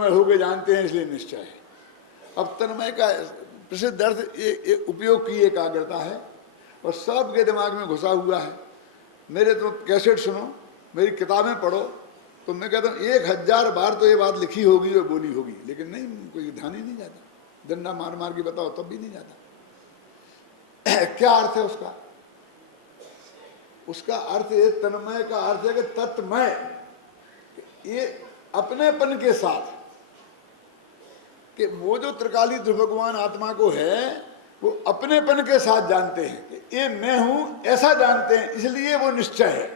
तत्वमय होके जानते हैं, इसलिए निश्चय है। अब तन्मय का प्रसिद्ध अर्थ ये उपयोग की एकाग्रता है और सबके दिमाग में घुसा हुआ है। मेरे तो कैसेट सुनो, मेरी किताबें पढ़ो, तो मैं कहता हूँ 1000 बार तो ये बात लिखी होगी और बोली होगी, लेकिन नहीं, कोई ध्यान ही नहीं जाता। डंडा मार मार के बताओ तब भी नहीं जाता। क्या अर्थ है उसका? उसका अर्थ ये, तन्मय का अर्थ है कि तत्मय, ये अपनेपन के साथ, कि वो जो त्रिकाली भगवान आत्मा को है वो अपनेपन के साथ जानते हैं कि ये मैं हूं, ऐसा जानते हैं, इसलिए वो निश्चय है।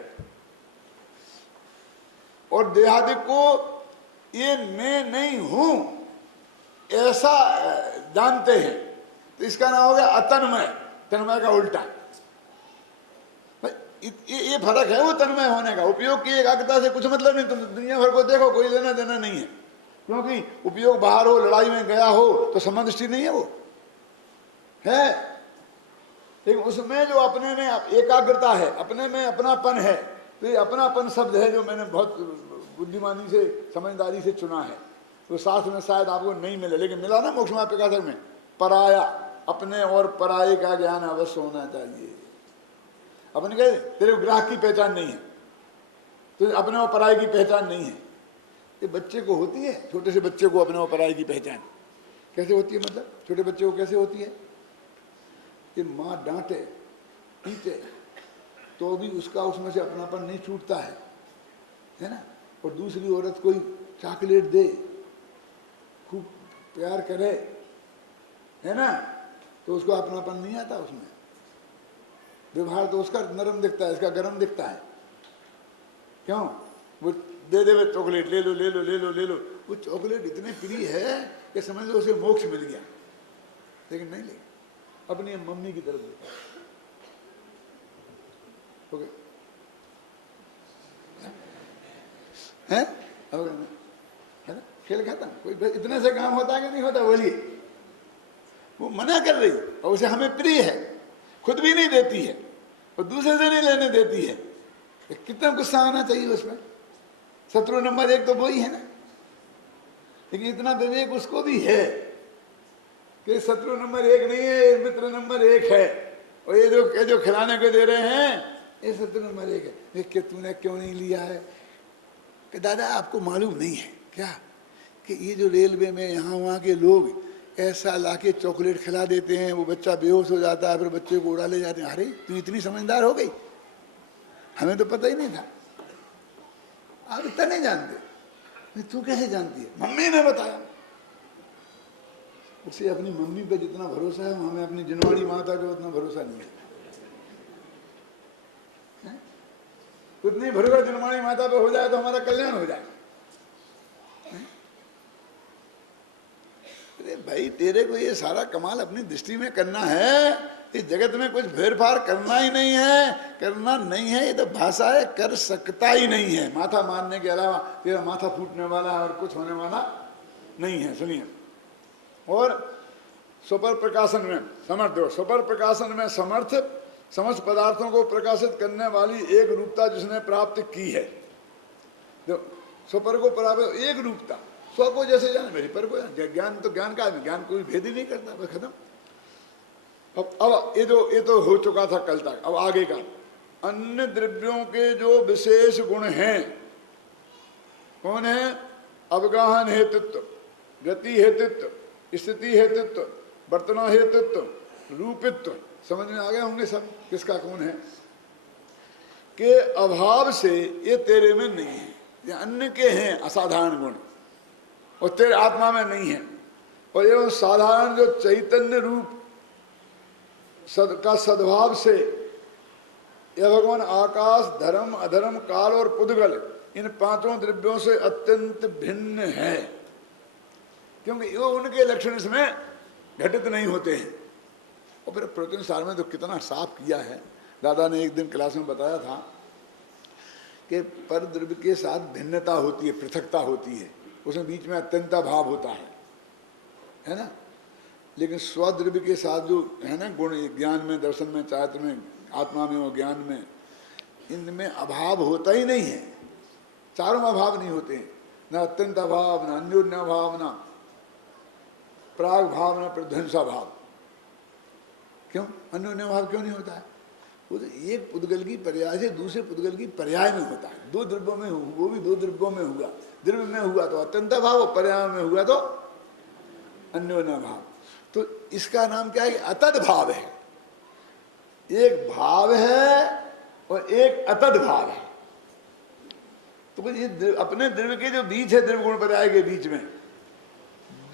और देहादिक को ये मैं नहीं हूं ऐसा जानते हैं, तो इसका नाम हो गया अतन्मय। तन्मय का उल्टा, ये फर्क है वो तन्मय होने का। उपयोग की एकाग्रता से कुछ मतलब नहीं, तुम दुनिया भर को देखो, कोई लेना देना नहीं है, क्योंकि उपयोग बाहर हो, लड़ाई में गया हो तो संबंध दृष्टि नहीं है, वो है। लेकिन उसमें जो अपने में एकाग्रता है, अपने में अपनापन है, तो ये अपनापन शब्द है जो मैंने बहुत बुद्धिमानी से, समझदारी से चुना है। तो शास्त्र में शायद आपको नहीं मिले, लेकिन मिला ना मोक्षमार्ग प्रकाशक में, पराया, अपने और पराये का ज्ञान अवश्य होना चाहिए। अपने कहे तेरे को ग्राहक की पहचान नहीं है, तो अपने और पराये की पहचान नहीं है। ये बच्चे को होती है, छोटे से बच्चे को अपने और पराये की पहचान कैसे होती है? मतलब छोटे बच्चे को कैसे होती है? कि माँ डांटे पीटे तो भी उसका उसमें से अपनापन नहीं छूटता है ना। और दूसरी औरत कोई चॉकलेट दे, खूब प्यार करे, है ना, तो उसको अपनापन नहीं आता उसमें। व्यवहार तो उसका नरम दिखता है, इसका गरम दिखता है। क्यों? वो दे दे चॉकलेट, ले लो ले लो ले लो ले लो, वो चॉकलेट इतने प्रिय है कि समझ लो उसे मोक्ष मिल गया, लेकिन नहीं ले, अपनी मम्मी की तरफ देखा। ओके है ना, खेल खाता कोई इतने से काम होता है कि नहीं होता? बोलिए। वो मना कर रही और उसे हमें प्रिय है, खुद भी नहीं देती है और दूसरे से नहीं लेने देती है, तो कितना गुस्सा आना चाहिए उसमें। शत्रु नंबर 1 तो वही है ना। लेकिन इतना विवेक उसको भी है कि शत्रु नंबर 1 नहीं है, ये मित्र नंबर 1 है, और ये जो खिलाने को दे रहे हैं ये शत्रु नंबर 1 है। कि तूने क्यों नहीं लिया है? कि दादा आपको मालूम नहीं है क्या कि ये जो रेलवे में यहाँ वहाँ के लोग ऐसा लाके चॉकलेट खिला देते हैं, वो बच्चा बेहोश हो जाता है, फिर बच्चे को उड़ा ले जाते हैं। अरे तू इतनी समझदार हो गई, हमें तो पता ही नहीं था। आप इतना नहीं जानते। तू कैसे जानती है? मम्मी ने बताया। उसे अपनी मम्मी पे जितना भरोसा है हमें अपनी जिनवाड़ी माता पे उतना भरोसा नहीं है। उतनी भरोसा जिनवाड़ी माता पे हो जाए तो हमारा कल्याण हो जाए। अरे भाई तेरे को ये सारा कमाल अपनी दृष्टि में करना है, इस जगत में कुछ फेरफार करना ही नहीं है, करना नहीं है। ये तो भाषा है, कर सकता ही नहीं है। माथा मारने के अलावा तेरा माथा फूटने वाला है और कुछ होने वाला नहीं है। सुनिए, और स्वपर प्रकाशन में समर्थ हो, स्वपर प्रकाशन में समर्थ समस्त पदार्थों को प्रकाशित करने वाली एक रूपता जिसने प्राप्त की है। जो स्वपर को प्राप्त एक रूपता, स्व को जैसे जाने मेरी पर को जाने। ज्ञान तो ज्ञान का, ज्ञान कोई भेद ही नहीं करता, बस खत्म। अब ये तो हो चुका था कल तक। अब आगे का अन्य द्रव्यों के जो विशेष गुण हैं, कौन है? अवगाहन हेतुत्व, गति हेतुत्व, स्थिति हेतुत्व, वर्तना हेतुत्व, रूपित्व। समझ में आ गए होंगे सब किसका कौन है? के अभाव से ये तेरे में नहीं है, ये अन्य के हैं असाधारण गुण और तेरे आत्मा में नहीं है। और ये साधारण जो चैतन्य रूप का सद्भाव से यह भगवान आकाश, धर्म, अधर्म, काल और पुद्गल इन 5 द्रव्यों से अत्यंत भिन्न है, क्योंकि वो उनके लक्षण इसमें घटित नहीं होते हैं। और फिर प्रवचन सार में तो कितना साफ किया है। दादा ने एक दिन क्लास में बताया था कि पर द्रव्य के साथ भिन्नता होती है, पृथकता होती है, उसमें बीच में अत्यंता भाव होता है ना। लेकिन स्वद्रव्य के साथ जो है ना गुण, ज्ञान में, दर्शन में, चारित्र में, आत्मा में और ज्ञान में, इनमें अभाव होता ही नहीं है। चारों में अभाव नहीं होते हैं। न अत्यंत अभाव, न अन्योन्य भाव, न प्राग भाव, न प्रध्वंसा भाव। क्यों अन्योन्य भाव क्यों नहीं होता है? वो तो एक पुद्गल की पर्याय से दूसरे पुद्गल की पर्याय में होता है। दो द्रव्यों में, वो भी दो द्रव्यों में हुआ। द्रव्य में हुआ तो अत्यंत भाव, पर्याय में हुआ तो अन्योन्य भाव। तो इसका नाम क्या है? अतद भाव है। एक भाव है और एक अतद भाव है। तो ये अपने द्रव्य के जो बीच है, द्रव्य गुण पर्याय के बीच में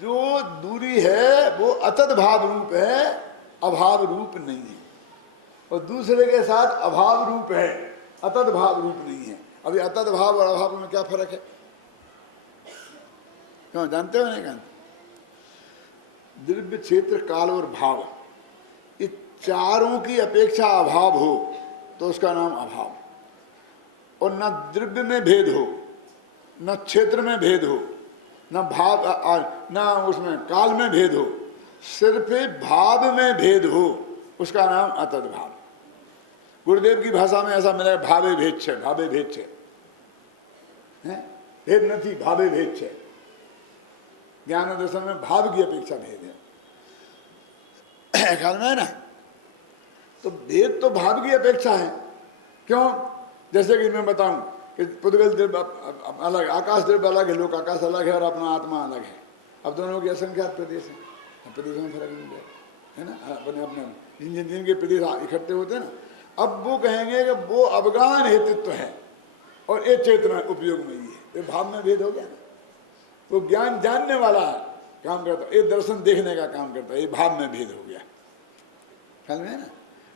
जो दूरी है वो अतद भाव रूप है, अभाव रूप नहीं है। और दूसरे के साथ अभाव रूप है, अतद भाव रूप नहीं है। अभी अतद भाव और अभाव में क्या फर्क है? क्यों जानते हो नहीं? द्रव्य, क्षेत्र, काल और भाव, ये चारों की अपेक्षा अभाव हो तो उसका नाम अभाव। और न द्रव्य में भेद हो, न क्षेत्र में भेद हो, न भाव, न उसमें काल में भेद हो, सिर्फ भाव में भेद हो, उसका नाम अतद भाव। गुरुदेव की भाषा में ऐसा मिला, भावे भेद छे, भावे भेद छे, भेद नहीं, भावे भेद छे। ज्ञान दर्शन में भाव की अपेक्षा भेद है, ख्याल में है ना? तो भेद तो भाव की अपेक्षा है। क्यों? जैसे कि मैं बताऊं कि पुद्गल द्रव्य अलग, आकाश द्रव्य अलग है, लोक आकाश अलग है और अपना आत्मा अलग है। अब दोनों के असंख्यात प्रदेश है, प्रदेशों में फर्क नहीं है ना, अपने अपने जिन जिन के प्रदेश इकट्ठे होते हैं ना। अब वो कहेंगे कि वो अवगान हेतुत्व है और ये चेतना उपयोग में ही है, ये भाव में भेद हो गया ना। वो ज्ञान जानने वाला है, काम करता है, ये दर्शन देखने का काम करता है, ये भाव में भेद हो गया। ख्याल में है ना?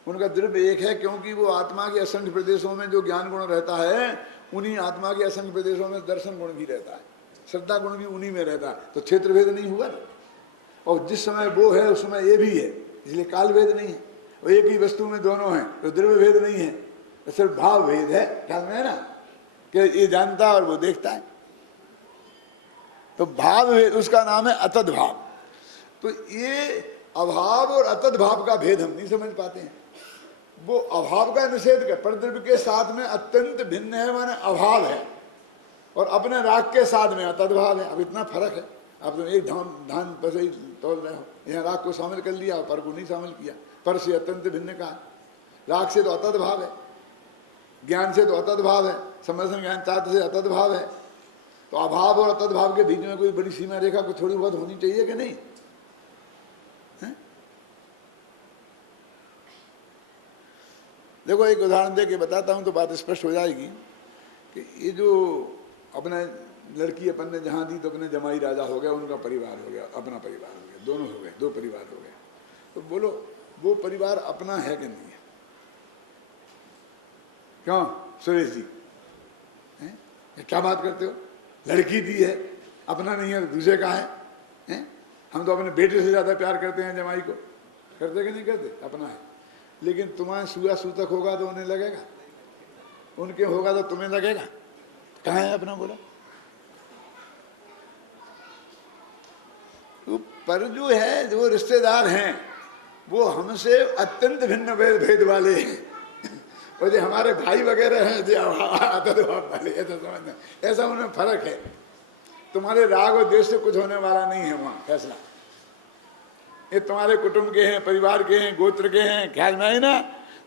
उनका द्रव्य एक है, क्योंकि वो आत्मा के असंख्य प्रदेशों में जो ज्ञान गुण रहता है, उन्हीं आत्मा के असंख्य प्रदेशों में दर्शन गुण भी रहता है, श्रद्धा गुण भी उन्हीं में रहता है। तो क्षेत्र भेद नहीं हुआ ना। और जिस समय वो है उस समय ये भी है, इसलिए काल भेद नहीं है। और एक ही वस्तु में दोनों हैं तो द्रव्य भेद नहीं है, तो सिर्फ भाव भेद है। ख्याल में है ना? कि ये जानता है और वो देखता है। तो भाव भेद, उसका नाम है अतद भाव। तो ये अभाव और अतद भाव का भेद हम नहीं समझ पाते हैं। वो अभाव का निषेध कर, पर द्रव्य के साथ में अत्यंत भिन्न है, माने अभाव है, और अपने राग के साथ में अतद भाव है। अब इतना फर्क है। अब तुम एक धान बस ही तोल रहे हो, यहाँ राग को शामिल कर लिया, पर को नहीं शामिल किया। पर से अत्यंत भिन्न का, राग से तो अतद भाव है, ज्ञान से तो अतद भाव है, समर्शन ज्ञान चाहते से अतद भाव है। तो अभाव और अतद भाव के बीच में कोई बड़ी सीमा रेखा को थोड़ी बहुत होनी चाहिए कि नहीं? देखो एक उदाहरण दे के बताता हूँ तो बात स्पष्ट हो जाएगी कि ये जो अपने लड़की अपन ने जहाँ दी तो अपने जमाई राजा हो गया, उनका परिवार हो गया, अपना परिवार हो गया, दोनों हो गए, दो परिवार हो गए। तो बोलो वो परिवार अपना है कि नहीं है? क्यों सुरेश जी, क्या बात करते हो? लड़की दी है, अपना नहीं है तो दूसरे का है? हम तो अपने बेटे से ज्यादा प्यार करते हैं जमाई को, करते कि नहीं करते? अपना है। लेकिन तुम्हारा सुआ सूतक होगा तो उन्हें लगेगा, उनके होगा तो तुम्हें लगेगा। कहाँ है अपना? बोला तो पर जो है, जो रिश्तेदार हैं वो हमसे अत्यंत भिन्न भेद वाले हैं, और जो हमारे भाई वगैरह हैं जो अतद भाव वाले, ऐसा समझना, ऐसा उनमें फर्क है। तुम्हारे राग और देश से कुछ होने वाला नहीं है वहाँ फैसला। ये तुम्हारे कुटुंब के हैं, परिवार के हैं, गोत्र के हैं, ख्याल में आई ना?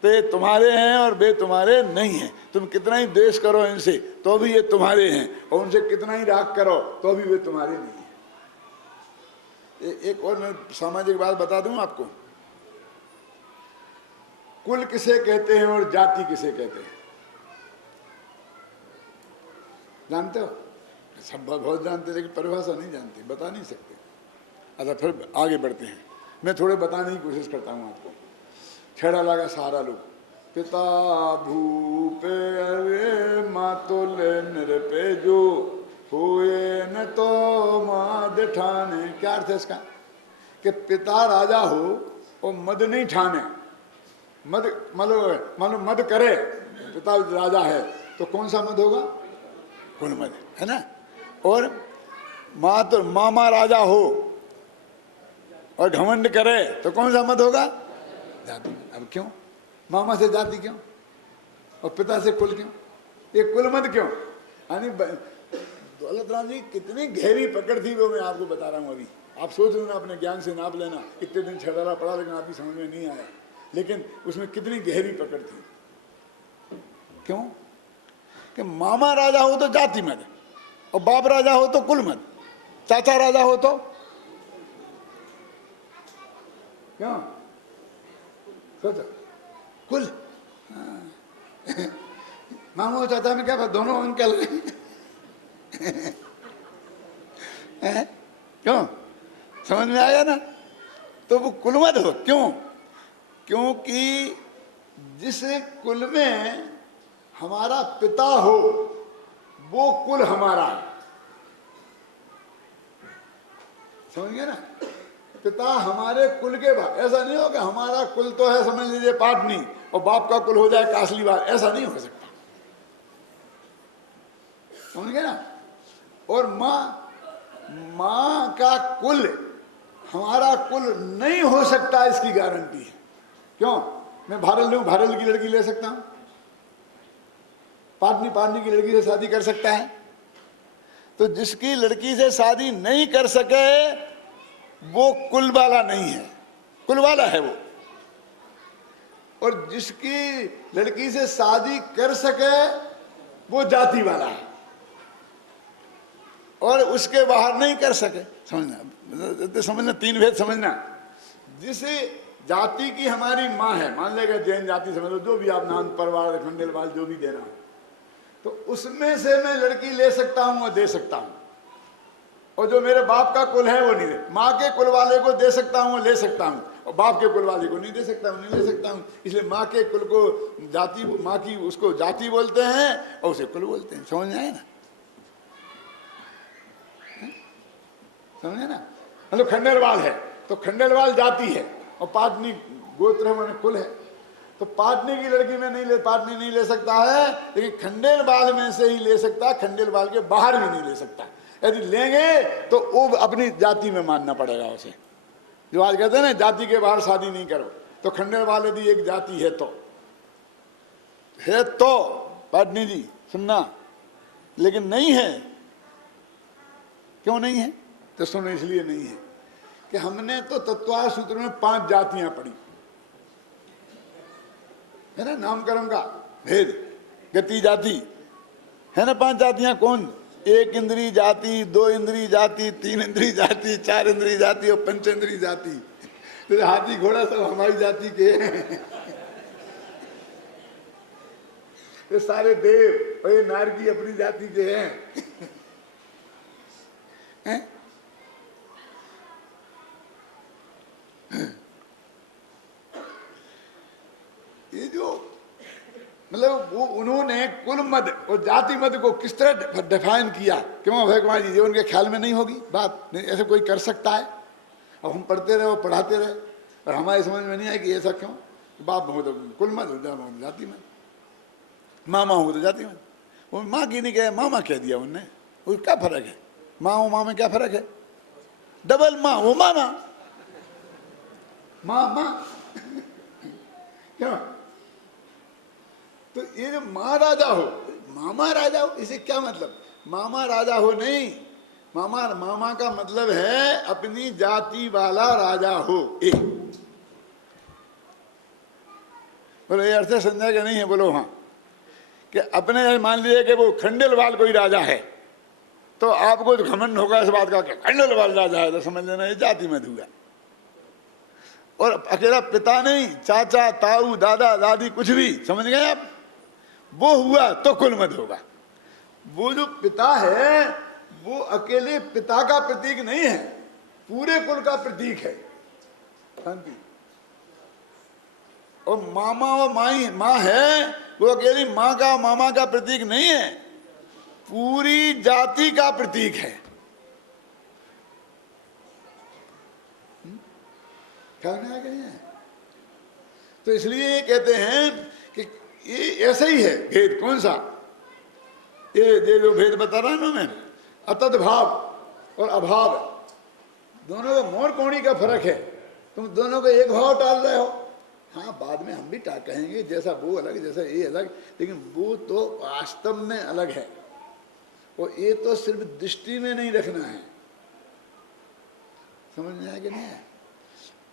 तो ये तुम्हारे हैं और वे तुम्हारे नहीं हैं। तुम कितना ही द्वेष करो इनसे तो भी ये तुम्हारे हैं, और उनसे कितना ही राग करो तो भी वे तुम्हारे नहीं हैं। एक और मैं सामाजिक बात बता दूं आपको। कुल किसे कहते हैं और जाति किसे कहते हैं? जानते हो? सब बहुत जानते, लेकिन परिभाषा नहीं जानते, बता नहीं सकते। अच्छा फिर आगे बढ़ते हैं, मैं थोड़े बताने की कोशिश करता हूँ आपको। छेड़ा लगा सारा लोग, पिता भूपे अरे मातुल निरपे जो हुए न तो मद ठाने। क्या अर्थ है इसका? कि पिता राजा हो और मद नहीं ठाने, मद मतलब मद करे, पिता राजा है तो कौन सा मद होगा? कुल मद, है ना? और मामा राजा हो और घमंड करे तो कौन सा मद होगा? जाति। अब क्यों मामा से जाति क्यों और पिता से कुल क्यों? ये कुल मद क्यों? यानी दौलत राम जी कितनी गहरी पकड़ थी वो मैं आपको बता रहा हूँ। अभी आप सोच लेना, अपने ज्ञान से नाप लेना। इतने दिन छड़ारा पड़ा लेकिन आपकी समझ में नहीं आया, लेकिन उसमें कितनी गहरी पकड़ थी। क्यों? कि मामा राजा हो तो जाति मत, और बाप राजा हो तो कुल मत, चाचा राजा हो तो क्यों सोचो कुल। मामा और चाचा में क्या बात, दोनों अंकल क्यों? समझ में आया ना? तो वो कुल मत हो। क्यों? क्योंकि जिस कुल में हमारा पिता हो वो कुल हमारा है। समझ गए ना? पिता हमारे कुल के बाद, ऐसा नहीं हो कि हमारा कुल तो है समझ लीजिए पाटनी और बाप का कुल हो जाए कासलीवाल, ऐसा नहीं हो सकता। समझ गए ना? और मां का कुल हमारा कुल नहीं हो सकता, इसकी गारंटी है। क्यों? मैं भारल लूं, भारल की लड़की ले सकता हूं, पाटनी की लड़की से शादी कर सकता है। तो जिसकी लड़की से शादी नहीं कर सके वो कुल वाला नहीं है, कुल वाला है वो। और जिसकी लड़की से शादी कर सके वो जाति वाला है, और उसके बाहर नहीं कर सके। समझना तीन भेद समझना। जिस जाति की हमारी माँ है, मान लेगा जैन जाति समझ लो, जो भी आप नाम परवार खंडेलवाल जो भी देना हो, तो उसमें से मैं लड़की ले सकता हूं और दे सकता हूं। और जो मेरे बाप का कुल है वो नहीं दे। माँ के कुल वाले को दे सकता हूं, ले सकता हूं, और बाप के कुल वाले को नहीं दे सकता हूं, नहीं ले सकता हूं। इसलिए माँ के कुल को जाति, माँ की उसको जाति बोलते हैं और उसे कुल बोलते हैं। समझ में आए ना? समझे ना? मतलब खंडेलवाल है तो खंडेलवाल जाति है, और पाटनी गोत्र मैंने कुल है। तो पाटनी की लड़की में पाटनी नहीं ले सकता है, लेकिन खंडेलवाल में से ही ले सकता, खंडेलवाल के बाहर भी नहीं ले सकता। यदि लेंगे तो वो अपनी जाति में मानना पड़ेगा उसे। जो आज कहते हैं ना जाति के बाहर शादी नहीं करो, तो खंडेलवाल यदि एक जाति है तो पाटनी जी सुनना, लेकिन नहीं है। क्यों नहीं है? तो सुनो, इसलिए नहीं है कि हमने तो तत्वार सूत्र में 5 जातियां पढ़ी है ना, नामकरण का भेद, गति जाति है ना। 5 जातियां कौन? 1 इंद्री जाति, 2 इंद्री जाति, 3 इंद्री जाति, 4 इंद्री जाति और 5 इंद्री जाति। तो हाथी घोड़ा सब हमारी जाति के हैं। ये सारे देव और ये नारकी अपनी जाति के हैं। ये जो मतलब वो उन्होंने कुल मद और जाति मद को किस तरह डिफाइन किया, क्यों भगवान जी? ये उनके ख्याल में नहीं होगी बात, नहीं ऐसे कोई कर सकता है। अब हम पढ़ते रहे और पढ़ाते रहे और हमारी समझ में नहीं आया कि ऐसा क्यों। बाप हो तो कुल मद, जाति मद, मामा हो तो जाति मद। वो माँ की नहीं कहे, मामा कह दिया उनने। वो क्या फर्क है? माँ और माँ में क्या फर्क है? डबल माँ वो मामा, माँ क्यों? तो ये जो माँ राजा हो, मामा राजा हो, इसे क्या मतलब? मामा राजा हो नहीं, मामा का मतलब है अपनी जाति वाला राजा हो। बोलो ये अर्थ समझा कि नहीं है? बोलो हाँ। कि अपने मान लीजिए कि वो खंडेलवाल कोई राजा है, तो आपको तो घमंड होगा इस बात का कि खंडेलवाल राजा है, तो समझ लेना ये जाति में हुआ। और अकेला पिता नहीं, चाचा, ताऊ, दादा, दादी, कुछ भी, समझ गए आप? वो हुआ तो कुल मत होगा। वो जो पिता है वो अकेले पिता का प्रतीक नहीं है, पूरे कुल का प्रतीक है। और मामा और माँ है वो अकेली माँ का मामा का प्रतीक नहीं है, पूरी जाति का प्रतीक है। ख्याल में आ गए हैं? तो इसलिए कहते हैं कि ये ऐसा ही है भेद। कौन सा? ये जो भेद बता रहा ना मैं, अतद भाव और अभाव, दोनों का मोर कोणी का फर्क है। तुम दोनों को एक भाव टाल रहे हो। हाँ, बाद में हम भी कहेंगे जैसा वो अलग जैसा ये अलग, लेकिन वो तो वास्तव में अलग है। और ये तो सिर्फ दृष्टि में नहीं रखना है, समझ में आया कि नहीं है?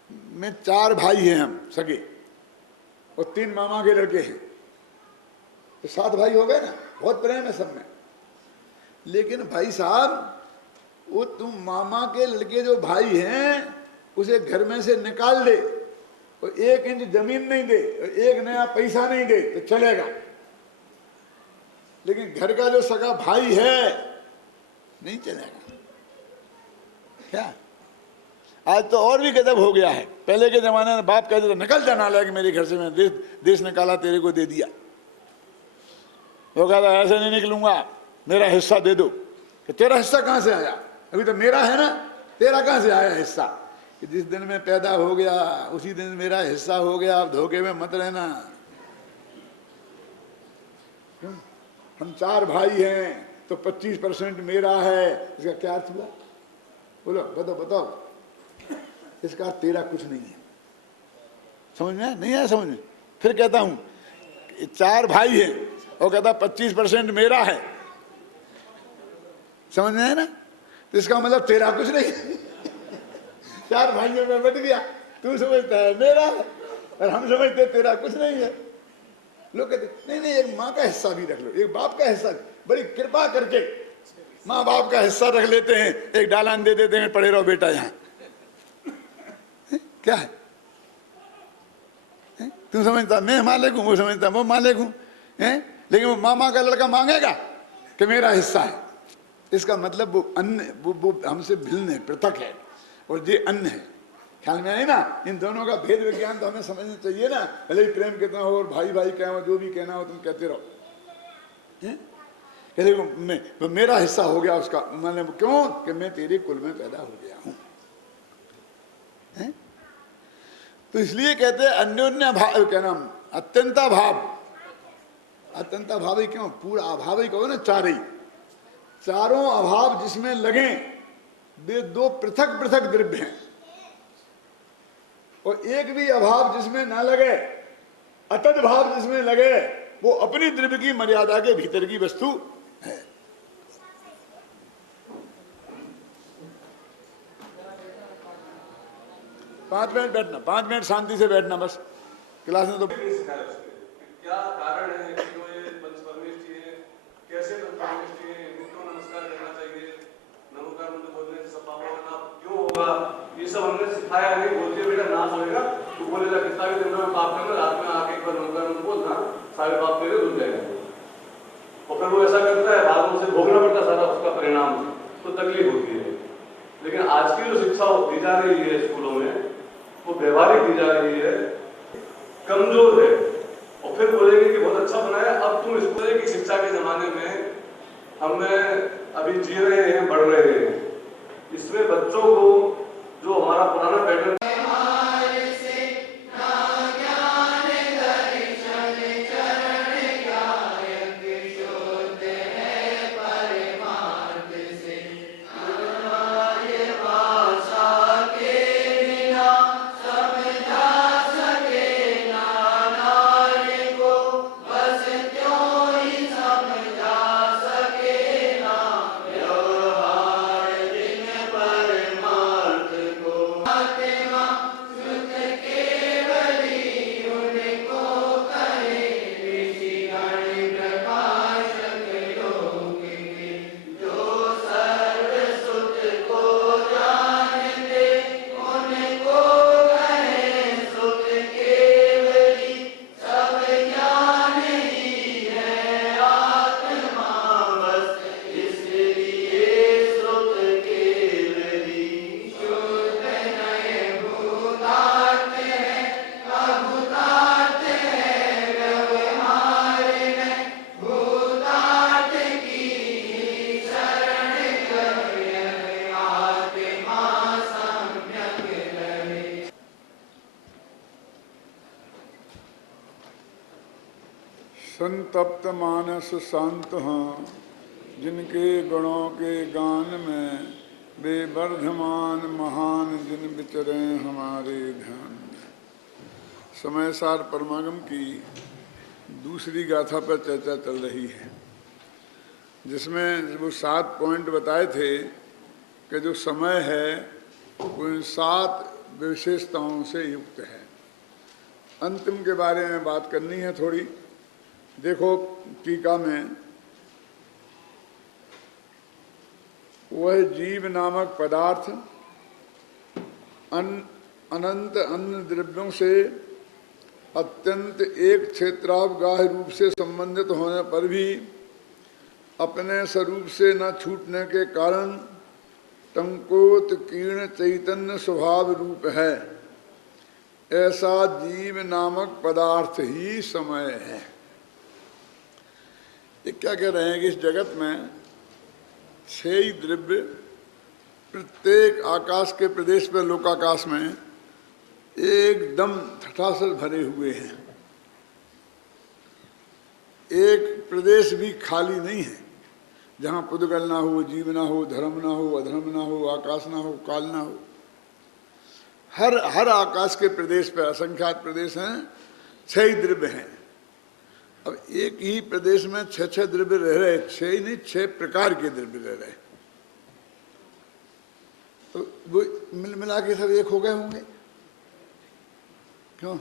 मैं 4 भाई हैं हम सगे, और 3 मामा के लड़के हैं, तो 7 भाई हो गए ना, बहुत प्रेम है सब में। लेकिन भाई साहब, वो तुम मामा के लड़के जो भाई हैं उसे घर में से निकाल दे और 1 इंच जमीन नहीं दे और 1 नया पैसा नहीं दे तो चलेगा, लेकिन घर का जो सगा भाई है नहीं चलेगा। क्या आज तो और भी गजब हो गया है। पहले के जमाने में बाप कहते थे निकल जाना लगा कि मेरे घर से, मैं देश निकाला, तेरे को दे दिया। वो कहता ऐसे नहीं निकलूंगा, मेरा हिस्सा दे दो। कि तेरा हिस्सा कहां से आया? अभी तो मेरा है ना, तेरा कहां से आया हिस्सा? कि जिस दिन में पैदा हो गया उसी दिन मेरा हिस्सा हो गया, अब धोखे में मत रहना। हम 4 भाई हैं तो 25% मेरा है, इसका क्या अर्थ हुआ? बोलो बताओ। इसका तेरा कुछ नहीं है। समझ में नहीं आया? समझ में? फिर कहता हूं 4 भाई हैं और कहता 25% मेरा है, समझ में आया ना? तो इसका मतलब तेरा कुछ नहीं। 4 भाइयों में बट गया, तू समझता है मेरा और हम समझते तेरा कुछ नहीं है। लोग कहते नहीं, एक माँ का हिस्सा भी रख लो, एक बाप का हिस्सा। बड़ी कृपा करके माँ बाप का हिस्सा रख लेते हैं, एक डालान दे देते हैं, पड़े रहो बेटा यहाँ। क्या है? तू समझता मैं मालिक हूं, वो समझता वो मालिक हूं, लेकिन वो मामा का लड़का मांगेगा कि मेरा हिस्सा है। इसका मतलब वो अन्य, वो हमसे भिन्न है, पृथक है, और ये अन्य है। ख्याल में आए ना? इन दोनों का भेद विज्ञान तो हमें समझना चाहिए ना। भले ही प्रेम कितना हो और भाई भाई क्या हो, जो भी कहना हो तुम कहते रहो। कहते मेरा हिस्सा हो गया उसका, मैंने क्यों? कि मैं तेरे कुल में पैदा हो गया हूं। तो इसलिए कहते हैं अन्योन्य भाव, क्या नाम, अत्यंता भाव। अत्यंता भाव ही क्यों? पूरा अभाव ही कहो ना, चारों अभाव जिसमें लगे वे 2 पृथक पृथक द्रव्य हैं, और एक भी अभाव जिसमें ना लगे, अतद भाव जिसमें लगे, वो अपनी द्रव्य की मर्यादा के भीतर की वस्तु है। पांच मिनट बैठना, 5 मिनट शांति से बैठना बस। क्लास में तो क्या कारण है कि जो ये पंचपरमेष्ठी है, कैसे पंचपरमेष्ठी है, इनको नमस्कार करना चाहिए, नमोकार मंत्र बोलने से सब पापों का नाश क्यों होगा, ये सब हमने सिखाया नहीं। बोलते बेटा नाश होएगा, तू बोलेगा कितना भी दिन में पाप करना, रात में आके एक बार नमोकार मंत्र बोलना, सारे पाप तेरे धुल जाएंगे। और फिर वो ऐसा करता है, बाद में उसे भोगना पड़ता है सारा उसका परिणाम, तो तकलीफ होती है। लेकिन आज की जो शिक्षा दी जा रही है स्कूलों में, वो व्यवहारिक दी जा रही है, कमजोर है। और फिर बोलेंगे कि बहुत अच्छा बनाया। अब तुम इस तरह की शिक्षा के जमाने में हमें अभी जी रहे हैं, बढ़ रहे हैं, इसमें बच्चों को जो हमारा पुराना पैटर्न संतप्त मानस शांत हैं, जिनके गुणों के गान में वे वर्धमान महान जिन विचरे हमारे ध्यान में। समय सार परमागम की दूसरी गाथा पर चर्चा चल रही है। जिसमें वो 7 पॉइंट बताए थे कि जो समय है वो इन 7 विशेषताओं से युक्त है। अंतिम के बारे में बात करनी है थोड़ी। देखो टीका में, वह जीव नामक पदार्थ अनंत अन्य द्रव्यों से अत्यंत एक क्षेत्रावगाह रूप से संबंधित होने पर भी अपने स्वरूप से न छूटने के कारण टंकोत्कीर्ण चैतन्य स्वभाव रूप है। ऐसा जीव नामक पदार्थ ही समय है। ये क्या कह रहे हैं कि इस जगत में 6 ही द्रव्य प्रत्येक आकाश के प्रदेश पर, लोकाकाश में एकदम ठठासर भरे हुए हैं। एक प्रदेश भी खाली नहीं है जहाँ पुद्गल ना हो, जीव ना हो, धर्म ना हो, अधर्म ना हो, आकाश ना हो, काल ना हो। हर आकाश के प्रदेश पर असंख्यात प्रदेश हैं, 6 ही द्रव्य हैं। अब एक ही प्रदेश में 6 द्रव्य रह रहे, 6 ही नहीं 6 प्रकार के द्रव्य रह रहे, तो वो मिला के सब एक हो गए होंगे। क्यों?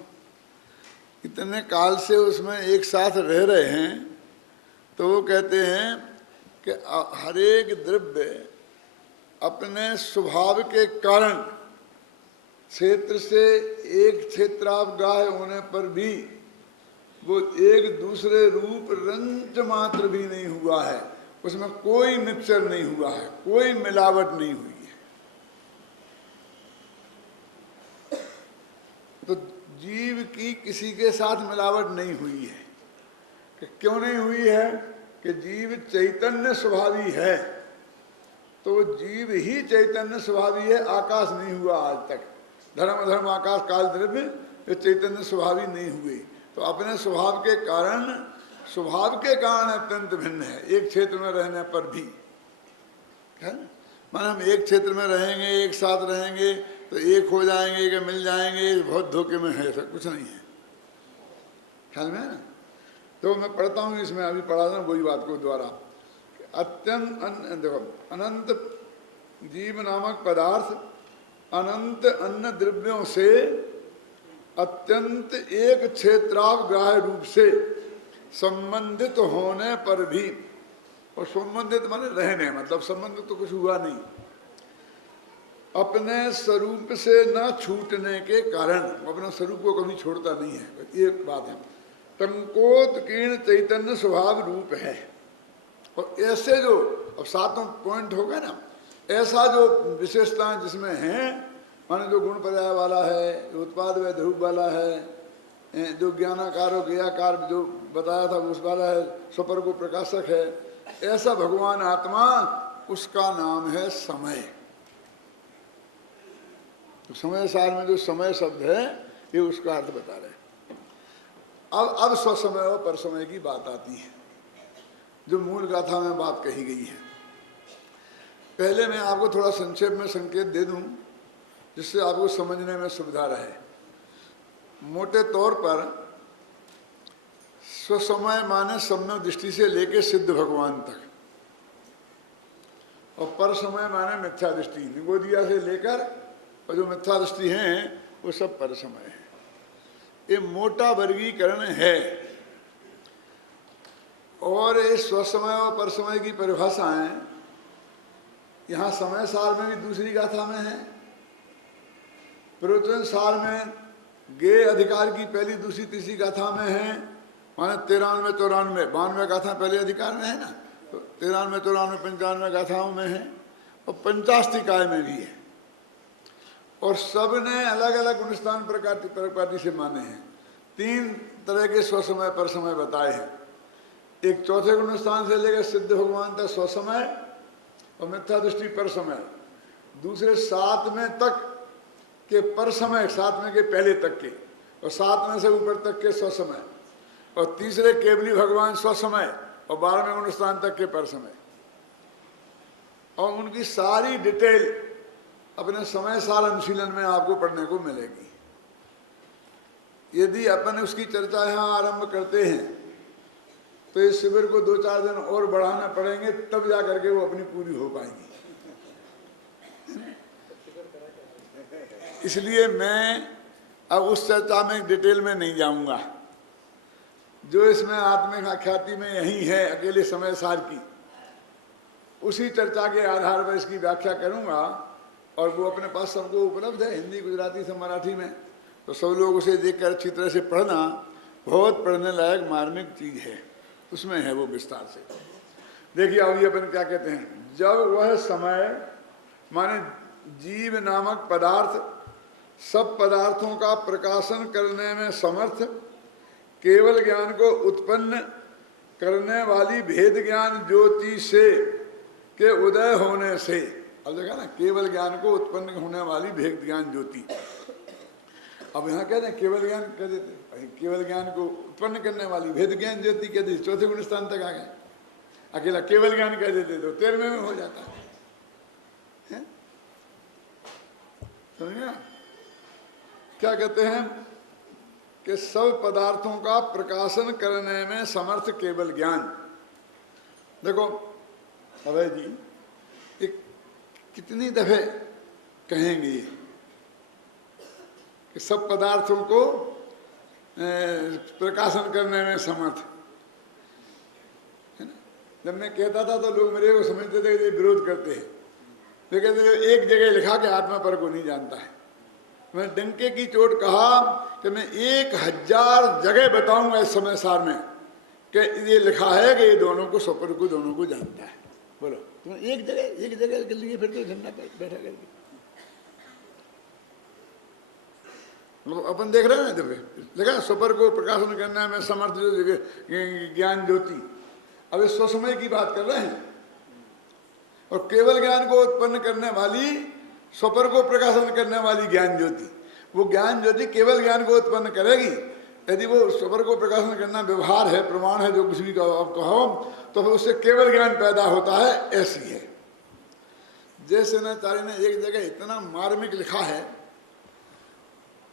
इतने काल से उसमें एक साथ रह रहे हैं, तो वो कहते हैं कि हर एक द्रव्य अपने स्वभाव के कारण क्षेत्र से एक क्षेत्रावगाह होने पर भी वो एक दूसरे रूप रंच मात्र भी नहीं हुआ है, उसमें कोई मिक्सचर नहीं हुआ है, कोई मिलावट नहीं हुई है। तो जीव की किसी के साथ मिलावट नहीं हुई है। कि क्यों नहीं हुई है? कि जीव चैतन्य स्वभावी है, तो जीव ही चैतन्य स्वभावी है। आकाश नहीं हुआ आज तक, धर्म अधर्म आकाश काल द्रव्य ये चैतन्य स्वभावी नहीं हुए। तो अपने स्वभाव के कारण अत्यंत भिन्न है, एक क्षेत्र में रहने पर भी। माने हम एक क्षेत्र में रहेंगे, एक साथ रहेंगे तो एक हो जाएंगे कि मिल जाएंगे, बहुत धोखे में है, ऐसा कुछ नहीं है। ख्याल में है ना? तो मैं पढ़ता हूँ, इसमें अभी पढ़ा था वही बात को द्वारा। अत्यंत देखो, अनंत जीव नामक पदार्थ अनंत अन्य द्रव्यों से अत्यंत एक क्षेत्रावगाह रूप से संबंधित होने पर भी, और संबंधित माने रहने, मतलब संबंधित तो कुछ हुआ नहीं, अपने स्वरूप से न छूटने के कारण, अपने स्वरूप को कभी छोड़ता नहीं है। ये बात है। टंकोत्कीर्ण चैतन्य स्वभाव रूप है। और ऐसे जो अब 7वां पॉइंट होगा ना, ऐसा जो विशेषताएं जिसमें हैं, माने जो गुण पर्याय वाला है, जो उत्पाद व ध्रुव वाला है, जो ज्ञानाकार और ज्ञाकार जो बताया था उस वाला है, स्वपर को प्रकाशक है, ऐसा भगवान आत्मा, उसका नाम है समय। तो समय सार में जो समय शब्द है, ये उसका अर्थ बता रहे हैं। अब स्वसमय और परसमय की बात आती है, जो मूल गाथा में बात कही गई है। पहले मैं आपको थोड़ा संक्षेप में संकेत दे दूं, जिससे आपको समझने में सुविधा रहे। मोटे तौर पर स्वसमय माने सम्यक दृष्टि से लेके सिद्ध भगवान तक, और परसमय माने मिथ्या दृष्टि, निगोदिया से लेकर और जो मिथ्या दृष्टि हैं वो सब परसमय है। ये मोटा वर्गीकरण है। और इस स्वसमय और परसमय की परिभाषाएं यहाँ समय सार में भी दूसरी गाथा में है, प्रवचन सार में गे अधिकार की पहली दूसरी तीसरी गाथा में है, माने 93 94 92 गाथा पहले अधिकार में है ना, तो 93 94 95 गाथाओं में है, और पंचास्तिकाय में भी है। और सब ने अलग अलग गुणस्थान प्रकार से माने हैं। 3 तरह के स्वसमय परसमय बताए हैं। एक चौथे गुणस्थान से लेकर सिद्ध भगवान तक स्वसमय और मिथ्या दृष्टि परसमय, दूसरे 7वें तक के परसमय, 7वें के पहले तक के, और 7वें से ऊपर तक के स्वसमय, और तीसरे केवली भगवान स्वसमय, और 12वें गुणस्थान तक के परसमय। और उनकी सारी डिटेल अपने समय साल अनुशीलन में आपको पढ़ने को मिलेगी। यदि अपन उसकी चर्चा यहाँ आरंभ करते हैं तो इस शिविर को 2-4 दिन और बढ़ाना पड़ेंगे, तब जा करके वो अपनी पूरी हो पाएंगी। इसलिए मैं अब उस चर्चा में डिटेल में नहीं जाऊंगा। जो इसमें आत्मिक आख्याति में यही है अकेले समय सार की, उसी चर्चा के आधार पर इसकी व्याख्या करूंगा। और वो अपने पास सबको उपलब्ध है, हिंदी, गुजराती से मराठी में, तो सब लोग उसे देखकर अच्छी तरह से पढ़ना। बहुत पढ़ने लायक मार्मिक चीज है, उसमें है वो विस्तार से। देखिए अब ये अपन क्या कहते हैं, जब वह समय माने जीव नामक पदार्थ सब पदार्थों का प्रकाशन करने में समर्थ, केवल ज्ञान को उत्पन्न करने वाली भेद ज्ञान ज्योति से के उदय होने से, अब देखा ना, केवल ज्ञान को उत्पन्न होने वाली भेद ज्ञान ज्योति। अब यहाँ कहते हैं केवल ज्ञान कह देते, केवल ज्ञान को उत्पन्न करने वाली भेद ज्ञान ज्योति कह देते, चौथे गुण स्थान तक आ गए। अकेला केवल ज्ञान कह देते तो 13वें में हो जाता है। समझे ना? क्या कहते हैं कि सब पदार्थों का प्रकाशन करने में समर्थ केवल ज्ञान। देखो अभय जी, एक कितनी दफे कहेंगे ये कि सब पदार्थों को प्रकाशन करने में समर्थ है ना। जब मैं कहता था तो लोग मेरे को समझते थे कि विरोध करते हैं। वे कहते थे एक जगह लिखा कि आत्मा पर को नहीं जानता है। मैं डंके की चोट कहा कि मैं 1000 जगह बताऊंगा इस समय सार में कि ये लिखा है कि ये दोनों को सपर को दोनों को जानता है। बोलो तुम एक जगह कर लिए फिर तो झंडा बैठा करके मतलब अपन देख रहे हैं ना। जब लिखा सपर को प्रकाशन करने में समर्थ जो ज्ञान ज्योति, अब इस स्वसमय की बात कर रहे हैं। और केवल ज्ञान को उत्पन्न करने वाली, स्वपर को प्रकाशन करने वाली ज्ञान ज्योति, वो ज्ञान ज्योति केवल ज्ञान को उत्पन्न करेगी। यदि वो स्वपर को प्रकाशन करना व्यवहार है, प्रमाण है, जो कुछ भी कहो, तो फिर उससे केवल ज्ञान पैदा होता है। ऐसी है जैसे नाचार्य ने एक जगह इतना मार्मिक लिखा है,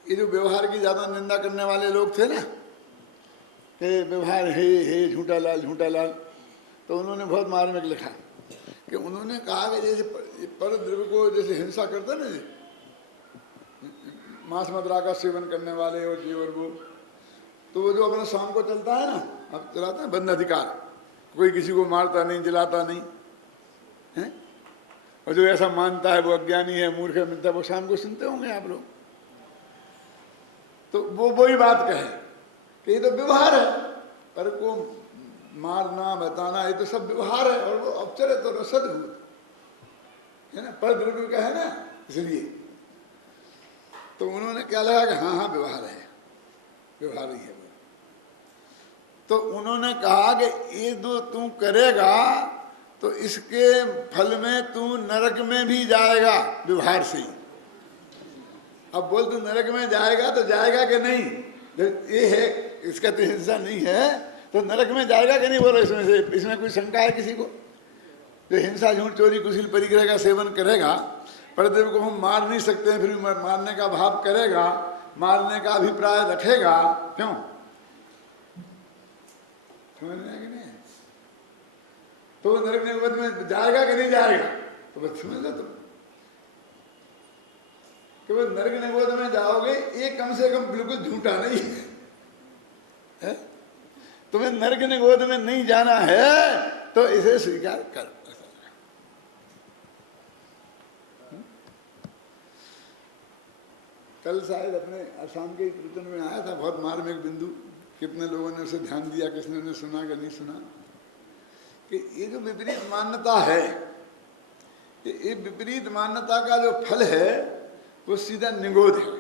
ये जो व्यवहार की ज्यादा निंदा करने वाले लोग थे ना कि व्यवहार है झूठा लाल, तो उन्होंने बहुत मार्मिक लिखा कि उन्होंने कहा कि जैसे पर द्रव्य को जैसे हिंसा करते ना, मांस मदिरा का सेवन करने वाले और जीव और वो, तो वो जो अपना शाम को चलता है ना, अब चलाता है बंद अधिकार, कोई किसी को मारता नहीं, जलाता नहीं है, और जो ऐसा मानता है वो अज्ञानी है, मूर्ख है, मिलता है, वो शाम को सुनते होंगे आप लोग। तो वो वही बात कहे कि ये तो व्यवहार है, पर को मारना बताना ये तो सब व्यवहार है, और वो अवचर तो रसदभूत है ना, पर द्रव्य का है ना, इसलिए तो उन्होंने क्या लगा कि हाँ व्यवहार है, व्यवहार ही है। तो उन्होंने कहा कि ये जो तू करेगा तो इसके फल में तू नरक में भी जाएगा व्यवहार से ही। अब बोल तू नरक में जाएगा तो जाएगा कि नहीं, ये है इसका तो हिंसा नहीं है तो नरक में जाएगा कि नहीं, बोलो इसमें से, इसमें कोई शंका है किसी को? जो हिंसा, झूठ, चोरी, कुशील, परिग्रह का सेवन करेगा, परदेव को हम मार नहीं सकते हैं, फिर भी मारने का भाव करेगा, मारने का अभिप्राय रखेगा, क्यों? समझ में आएगा नहीं? तो नरक निगमत में जाएगा कि नहीं जाएगा? तो बस समझ लो तुम कि वो नरक निगमत में जाओगे, ये कम से कम बिल्कुल झूठा नहीं है। तुम्हें नरक निगोद में नहीं जाना है तो इसे स्वीकार कर। कल शायद अपने आसाम के कीर्तन में आया था, बहुत मार्मिक बिंदु, कितने लोगों ने उसे ध्यान दिया, किसने ने सुना कि नहीं सुना, कि ये जो विपरीत मान्यता है, ये विपरीत मान्यता का जो फल है वो सीधा निगोद है।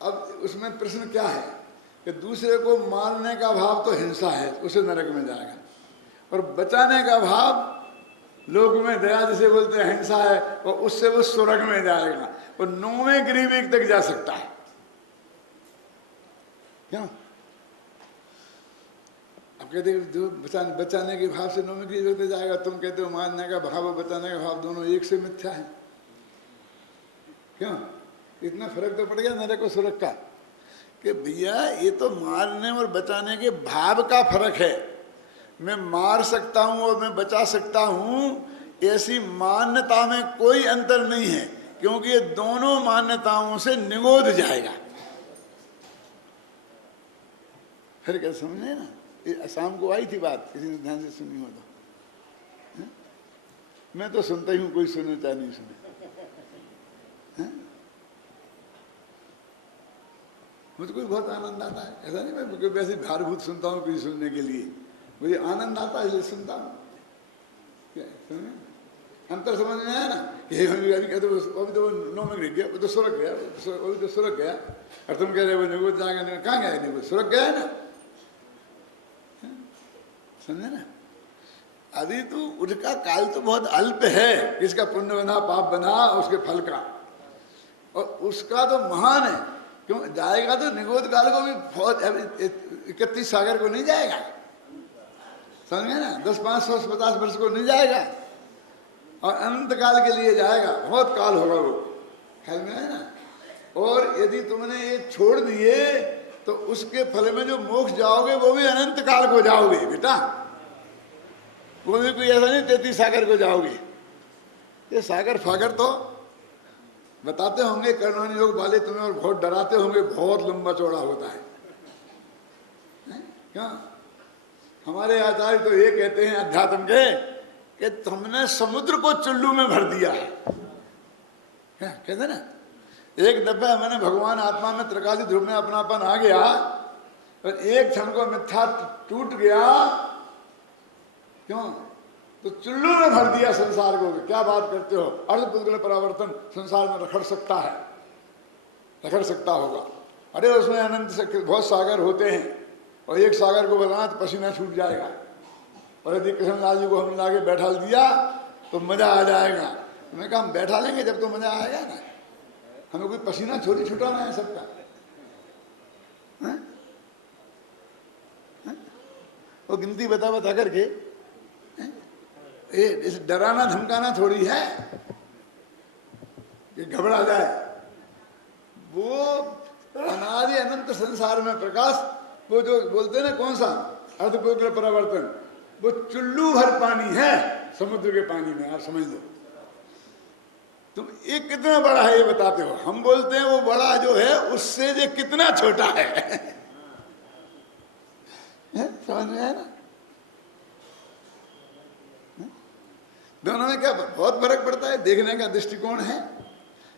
अब उसमें प्रश्न क्या है कि दूसरे को मारने का भाव तो हिंसा है, उसे नरक में जाएगा, और बचाने का भाव लोक में दया जिसे बोलते हैं हिंसा है, और उससे वो स्वर्ग में जाएगा, और 9वें गरीबी तक जा सकता है। क्यों? अब कहते जो बचाने के भाव से 9वें गरीबी तक जाएगा, तुम कहते हो मारने का भाव और बचाने का भाव दोनों एक से मिथ्या है। क्यों? इतना फर्क तो पड़ गया नरक और स्वर्ग का। कि भैया ये तो मारने और बचाने के भाव का फर्क है। मैं मार सकता हूं और मैं बचा सकता हूं, ऐसी मान्यता में कोई अंतर नहीं है, क्योंकि ये दोनों मान्यताओं से निगोद जाएगा। फिर क्या समझे ना, शाम को आई थी बात, किसी ने ध्यान से सुनी हो तो। मैं तो सुनता ही हूं, कोई सुने चाहे नहीं सुने। मुझको भी बहुत आनंद आता है, ऐसा नहीं मैं वैसे भारभूत सुनता हूँ किसी सुनने के लिए, मुझे आनंद आता है इसलिए सुनता हूँ। क्या सुने अंतर समझ में आया ना कि कहते अभी तो वो 9 में गिर गया, वो तो सुरक गया, अभी तो सुरक गया, और तुम कह रहे हो वो जाकर कहाँ गया, नहीं वो सुरक गया है ना, समझे ना। अभी तो उसका काल तो बहुत अल्प है, किसका पुण्य बना पाप बना उसके फल का, और उसका तो महान है। क्यों जाएगा तो निगोद काल को भी बहुत, 31 सागर को नहीं जाएगा, समझे ना, 10, 500, 50 वर्ष को नहीं जाएगा, और अनंत काल के लिए जाएगा, बहुत काल होगा वो, ख्याल में है ना। और यदि तुमने ये छोड़ दिए तो उसके फल में जो मोक्ष जाओगे वो भी अनंत काल को जाओगे बेटा, वो भी कोई ऐसा नहीं 33 सागर को जाओगे। ये सागर फागर तो बताते होंगे कर्णवन योग वाले तुम्हें, और बहुत डराते होंगे, बहुत लंबा चौड़ा होता है क्या। हमारे आचार्य तो ये कहते हैं अध्यात्म के कि तुमने समुद्र को चुल्लू में भर दिया है, कहते ना। एक दफे मैंने भगवान आत्मा में त्रिकाली ध्रुव में अपनापन आ गया, और एक क्षण को मिथ्या टूट गया, क्यों तो चुल्लू में भर दिया संसार को। क्या बात करते हो, अर्धपुद्गल परावर्तन संसार में रखड़ सकता है, रखड़ सकता होगा। अरे उसमें अनंत से बहुत सागर होते हैं, और एक सागर को बनाना तो पसीना छूट जाएगा, और यदि कृष्णलाल जी को हमने लाके बैठा दिया तो मजा आ जाएगा। मैंने कहा हम बैठा लेंगे जब तो मजा आएगा ना, हमें कोई पसीना छोटी छुटाना है सबका, वो गिनती बता बता करके इस डराना धमकाना थोड़ी है कि घबरा जाए। वो अनादि अनंत संसार में प्रकाश, वो जो बोलते हैं ना कौन सा अर्धपुद्गल परावर्तन, वो चुल्लू भर पानी है समुद्र के पानी में, आप समझ लो। तुम ये कितना बड़ा है ये बताते हो, हम बोलते हैं वो बड़ा जो है उससे ये कितना छोटा है, समझ में आया ना। दोनों में क्या बहुत फर्क पड़ता है, देखने का दृष्टिकोण है।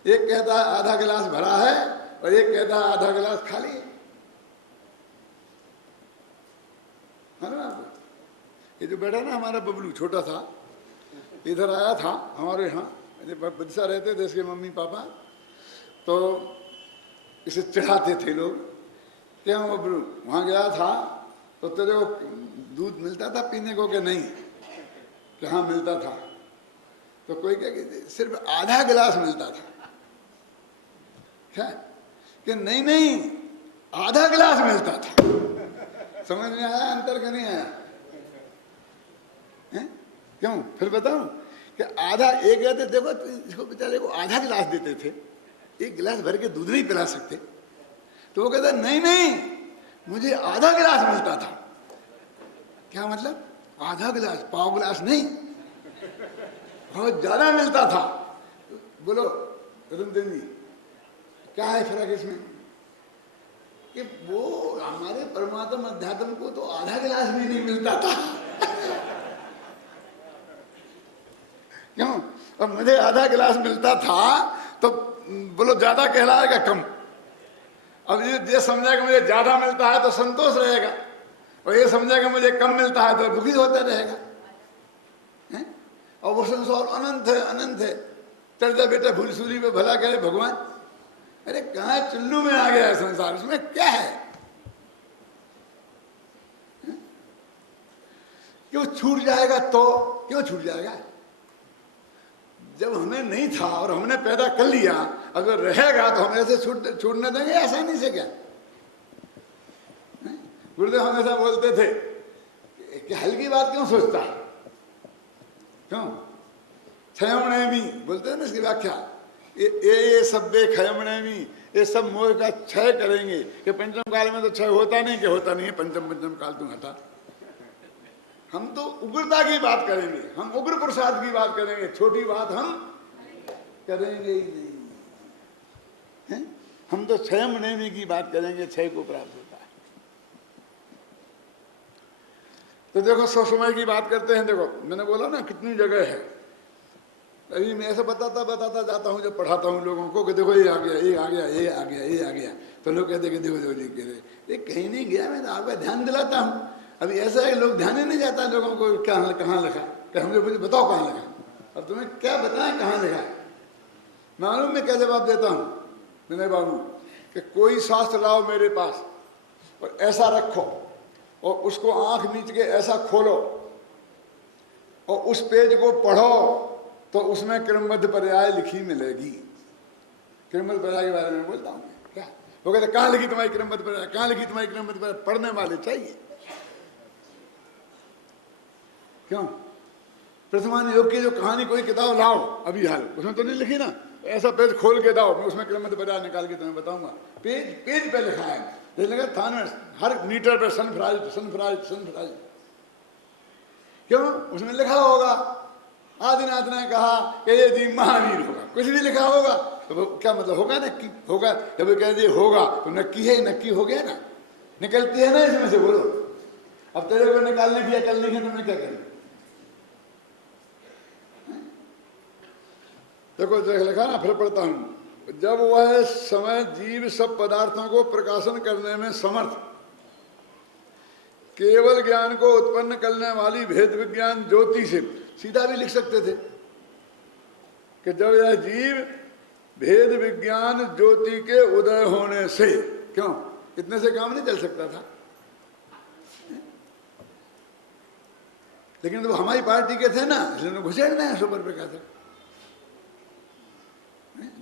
एक कहता है आधा गिलास भरा है, और एक कहता है आधा गिलास खाली है ना। ये जो बैठा ना हमारा बबलू छोटा था, इधर आया था हमारे यहाँ, बच्चा रहते थे इसके मम्मी पापा, तो इसे चढ़ाते थे लोग। क्यों बबलू वहाँ गया था तो तेरे को दूध मिलता था पीने को कि नहीं, कि हाँ मिलता था। तो कोई क्या कि सिर्फ आधा गिलास मिलता था, क्या कि नहीं नहीं आधा गिलास मिलता था। समझ में आया अंतर का नहीं आया है? क्यों फिर बताऊं कि आधा, एक कहते देखो इसको बेचारे को आधा गिलास देते थे, एक गिलास भर के दूध नहीं पिला सकते, तो वो कहता नहीं नहीं मुझे आधा गिलास मिलता था। क्या मतलब आधा गिलास, पाव गिलास नहीं, बहुत ज्यादा मिलता था। बोलो रतन जी क्या है फर्क इसमें, कि वो हमारे परमात्मा अध्यात्म को तो आधा गिलास भी नहीं मिलता था क्यों, और मुझे आधा गिलास मिलता था तो बोलो ज्यादा कहलाएगा कम। अब ये समझेगा मुझे ज्यादा मिलता है तो संतोष रहेगा, और ये समझेगा मुझे कम मिलता है तो दुखी होता रहेगा, है? और वो संसार अनंत है, अनंत है। चल जा बेटा भूल सूली पे भला करे भगवान। अरे कहाँ चुल्लू में आ गया है संसार, उसमें क्या है? क्यों छूट जाएगा तो क्यों छूट जाएगा? जब हमें नहीं था और हमने पैदा कर लिया, अगर रहेगा तो हम ऐसे छूटने देंगे आसानी से क्या? गुरुदेव हमेशा बोलते थे कि हल्की बात क्यों सोचता है, क्यों छयों ने भी बोलते हैं ना इसकी व्याख्या ये सभ्य क्षयमणेमी, ये सब मोह का क्षय करेंगे। कि पंचम काल में तो क्षय होता नहीं, कि होता नहीं है पंचम काल तुम हटा। हम तो उग्रता की बात करेंगे, हम उग्र प्रसाद की बात करेंगे, छोटी बात हम करेंगे ही नहीं है? हम तो क्षयमणेमी की बात करेंगे, क्षय को प्राप्त होता है। तो देखो समय की बात करते हैं। देखो मैंने बोला ना कितनी जगह है। अभी मैं ऐसे बताता जाता हूँ, जब पढ़ाता हूँ लोगों को कि देखो ये आ गया, ये आ गया, ये आ गया, ये आ गया, तो लोग कहते हैं कि देखो जी कह रहे ये कहीं नहीं गया, मैं तो आपका ध्यान दिलाता हूँ। अभी ऐसा है लोग ध्यान ही नहीं जाता लोगों को कहाँ लिखा, कि मुझे बताओ कहाँ लिखा। अब तुम्हें क्या बताएं कहाँ लिखा। मालूम मैं क्या जवाब देता हूँ विनय बाबू, कि कोई शास्त्र लाओ मेरे पास और ऐसा रखो और उसको आंख मीच के ऐसा खोलो और उस पेज को पढ़ो, तो उसमें क्रमबद्ध पर्याय लिखी मिलेगी। क्रमबद्ध पर्याय के बारे में बोलता हूँ क्या। वो कहते कहाँ लिखी तुम्हारी क्रमबद्ध पर्याय, कहाँ लिखी तुम्हारी क्रमबद्ध पर्याय। पढ़ने वाले चाहिए। क्यों? प्रथमान योग की जो कहानी कोई किताब लाओ अभी हाल, उसमें तो नहीं लिखी ना। ऐसा पेज खोल के दाओ, मैं उसमें क्रमबद्ध पर्याय निकाल के तुम्हें बताऊंगा। पेज पे लिखा है, जैसे थान में हर मीटर पे सनफ्राइज। क्यों? उसमें लिखा होगा आदिनाथ ने कहा कि ये जी महावीर होगा, कुछ भी लिखा होगा तो क्या मतलब होगा नक्की होगा। जब कह दिए होगा तो नक्की है, नक्की हो गया ना, निकलती है ना इसमें से। बोलो अब तेरे को निकालने की अकल नहीं है तो मैं क्या करूं। देखो देख लिखा ना, फिर पढ़ता हूं। जब वह समय जीव सब पदार्थों को प्रकाशन करने में समर्थ, केवल ज्ञान को उत्पन्न करने वाली भेद विज्ञान ज्योति से, सीधा भी लिख सकते थे कि जब यह जीव भेद विज्ञान ज्योति के उदय होने से, क्यों इतने से काम नहीं चल सकता था। लेकिन तो हमारी पार्टी के थे ना, इसलिए घुसेड़ रहे हैं सुपर प्रकाशक,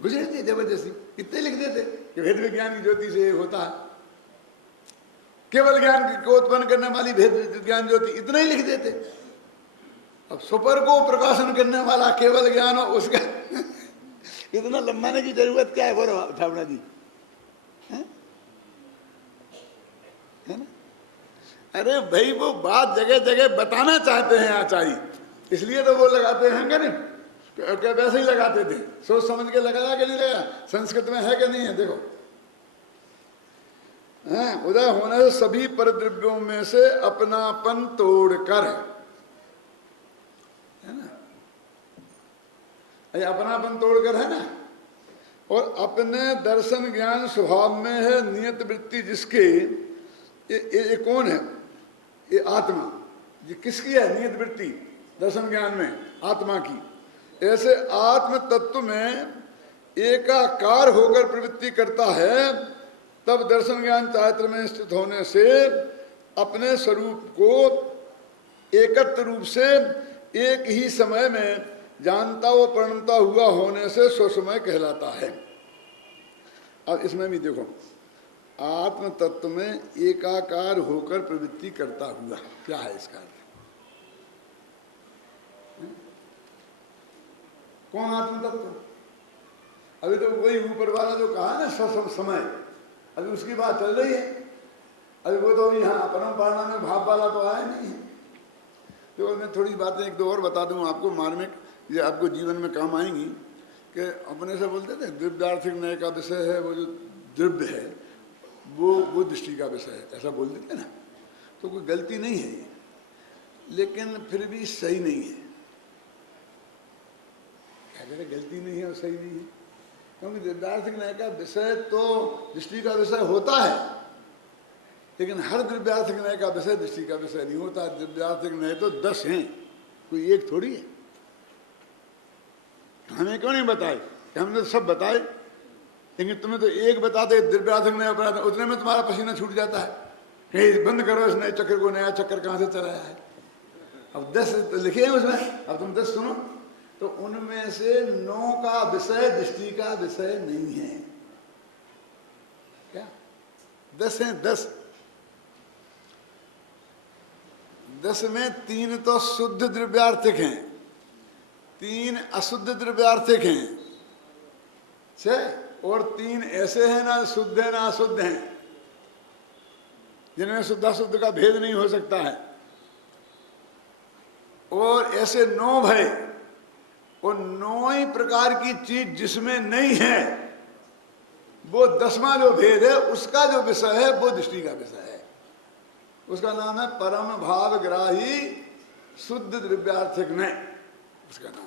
घुसेड़ दिए जबरदस्ती। इतने लिख देते कि भेद विज्ञान की ज्योति से होता है, केवल ज्ञान को उत्पन्न करने वाली भेद विज्ञान ज्योति, इतना ही लिख देते। अब सुपर को प्रकाशन करने वाला केवल ज्ञान हो, उसका इतना लंबाने की जरूरत क्या है। बोलो ठाकुर जी, है ना? अरे भाई वो बात जगह जगह बताना चाहते हैं आचार्य, इसलिए तो वो लगाते हैं क्या नहीं, क्या वैसे ही लगाते थे। सोच समझ के लगाया कि नहीं लगाया, संस्कृत में है कि नहीं है। देखो उदय होने से सभी परद्रव्यों में से अपनापन तोड़कर, है ना, ये अपनापन तोड़कर है ना, और अपने दर्शन ज्ञान स्वभाव में है नियत वृत्ति जिसके, ये कौन है, ये आत्मा। ये किसकी है नियत वृत्ति दर्शन ज्ञान में, आत्मा की। ऐसे आत्म तत्व में एकाकार होकर प्रवृत्ति करता है, तब दर्शन ज्ञान चारित्र में स्थित होने से अपने स्वरूप को एकत्र रूप से एक ही समय में जानता व परिणमता हुआ होने से स्वसमय कहलाता है। अब इसमें भी देखो, आत्म तत्व में एकाकार होकर प्रवृत्ति करता हुआ, क्या है इसका अर्थ? कौन आत्म तत्व? अभी तो वही ऊपर वाला जो कहा ना समय, अभी उसकी बात चल रही है। अभी वो तो यहाँ परम्परा में भाव वाला तो आया नहीं है। तो मैं थोड़ी बातें एक दो और बता दूं आपको, मार्मिक, ये आपको जीवन में काम आएंगी। कि अपने से बोलते थे द्रव्यार्थिक न्याय का विषय है, वो जो द्रव्य है वो दृष्टि का विषय है, ऐसा बोल देते ना। तो कोई गलती नहीं है, लेकिन फिर भी सही नहीं है। क्या गलती नहीं है और सही नहीं है, क्योंकि द्रव्यार्थिक न्याय का विषय तो दृष्टि का विषय होता है, लेकिन हर द्रव्यार्थिक न्याय का विषय दृष्टि का विषय नहीं होता। द्रव्यार्थिक न्याय तो 10 हैं, कोई एक थोड़ी है। हमें क्यों नहीं बताए? हमने तो सब बताए, लेकिन तुम्हें तो एक बताते द्रव्यार्थिक न्याय अपराध, उतने में तुम्हारा पसीना छूट जाता है। कहीं बंद करो इस नए चक्कर को, नया चक्कर कहाँ से चलाया है। अब 10 लिखे हैं उसमें, अब तुम 10 सुनो। तो उनमें से 9 का विषय दृष्टि का विषय नहीं है। क्या 10 हैं? 10 में 3 तो शुद्ध द्रव्यार्थिक हैं, 3 अशुद्ध द्रव्यार्थिक हैं। 6 और 3 ऐसे हैं ना शुद्ध है ना अशुद्ध हैं, जिनमें शुद्धाशुद्ध का भेद नहीं हो सकता है। और ऐसे 9 भय, और 9 ही प्रकार की चीज जिसमें नहीं है, वो 10वां जो भेद है उसका जो विषय है वो दृष्टि का विषय है। उसका नाम है परम भावग्राही शुद्ध द्रव्यार्थिक न, उसका नाम है।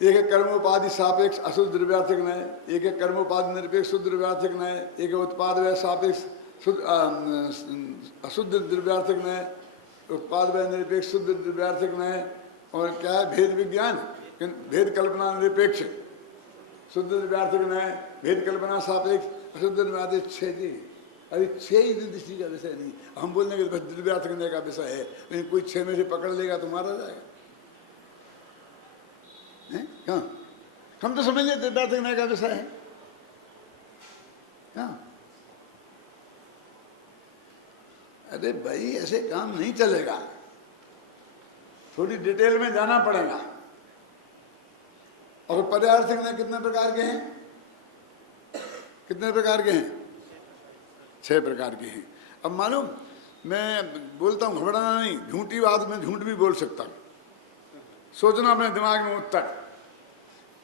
एक है कर्मोपाधि सापेक्ष अशुद्ध द्रव्यार्थिक न, एक है कर्मोपाधि निरपेक्ष शुद्ध द्रव्यार्थिक न, एक है उत्पाद व्यय सापेक्ष अशुद्ध द्रव्यार्थिक न, उत्पाद व्यय निरपेक्ष शुद्ध द्रव्यार्थिक न, और क्या है भेद विज्ञान, भेद कल्पना निरपेक्ष शुद्ध द्रव्यार्थिक न, भेद कल्पना सापेक्ष अशुद्ध द्रव्यार्थिक 6 जी। अरे 6 ही दृष्टि का विषय नहीं, हम बोलने के बस द्रव्यार्थिक का विषय है, लेकिन कोई 6 में से पकड़ लेगा तो मारा जाएगा। कहाँ हम तो समझ लेते द्रव्यार्थिक का विषय है। कहाँ? अरे भाई ऐसे काम नहीं चलेगा, थोड़ी डिटेल में जाना पड़ेगा। और पर्यार्थक ने कितने प्रकार के हैं? कितने प्रकार के हैं? 6 प्रकार के हैं। अब मालूम, मैं बोलता हूं, घबराना नहीं, झूठी बात में झूठ भी बोल सकता हूं, सोचना अपने दिमाग में उत्तर।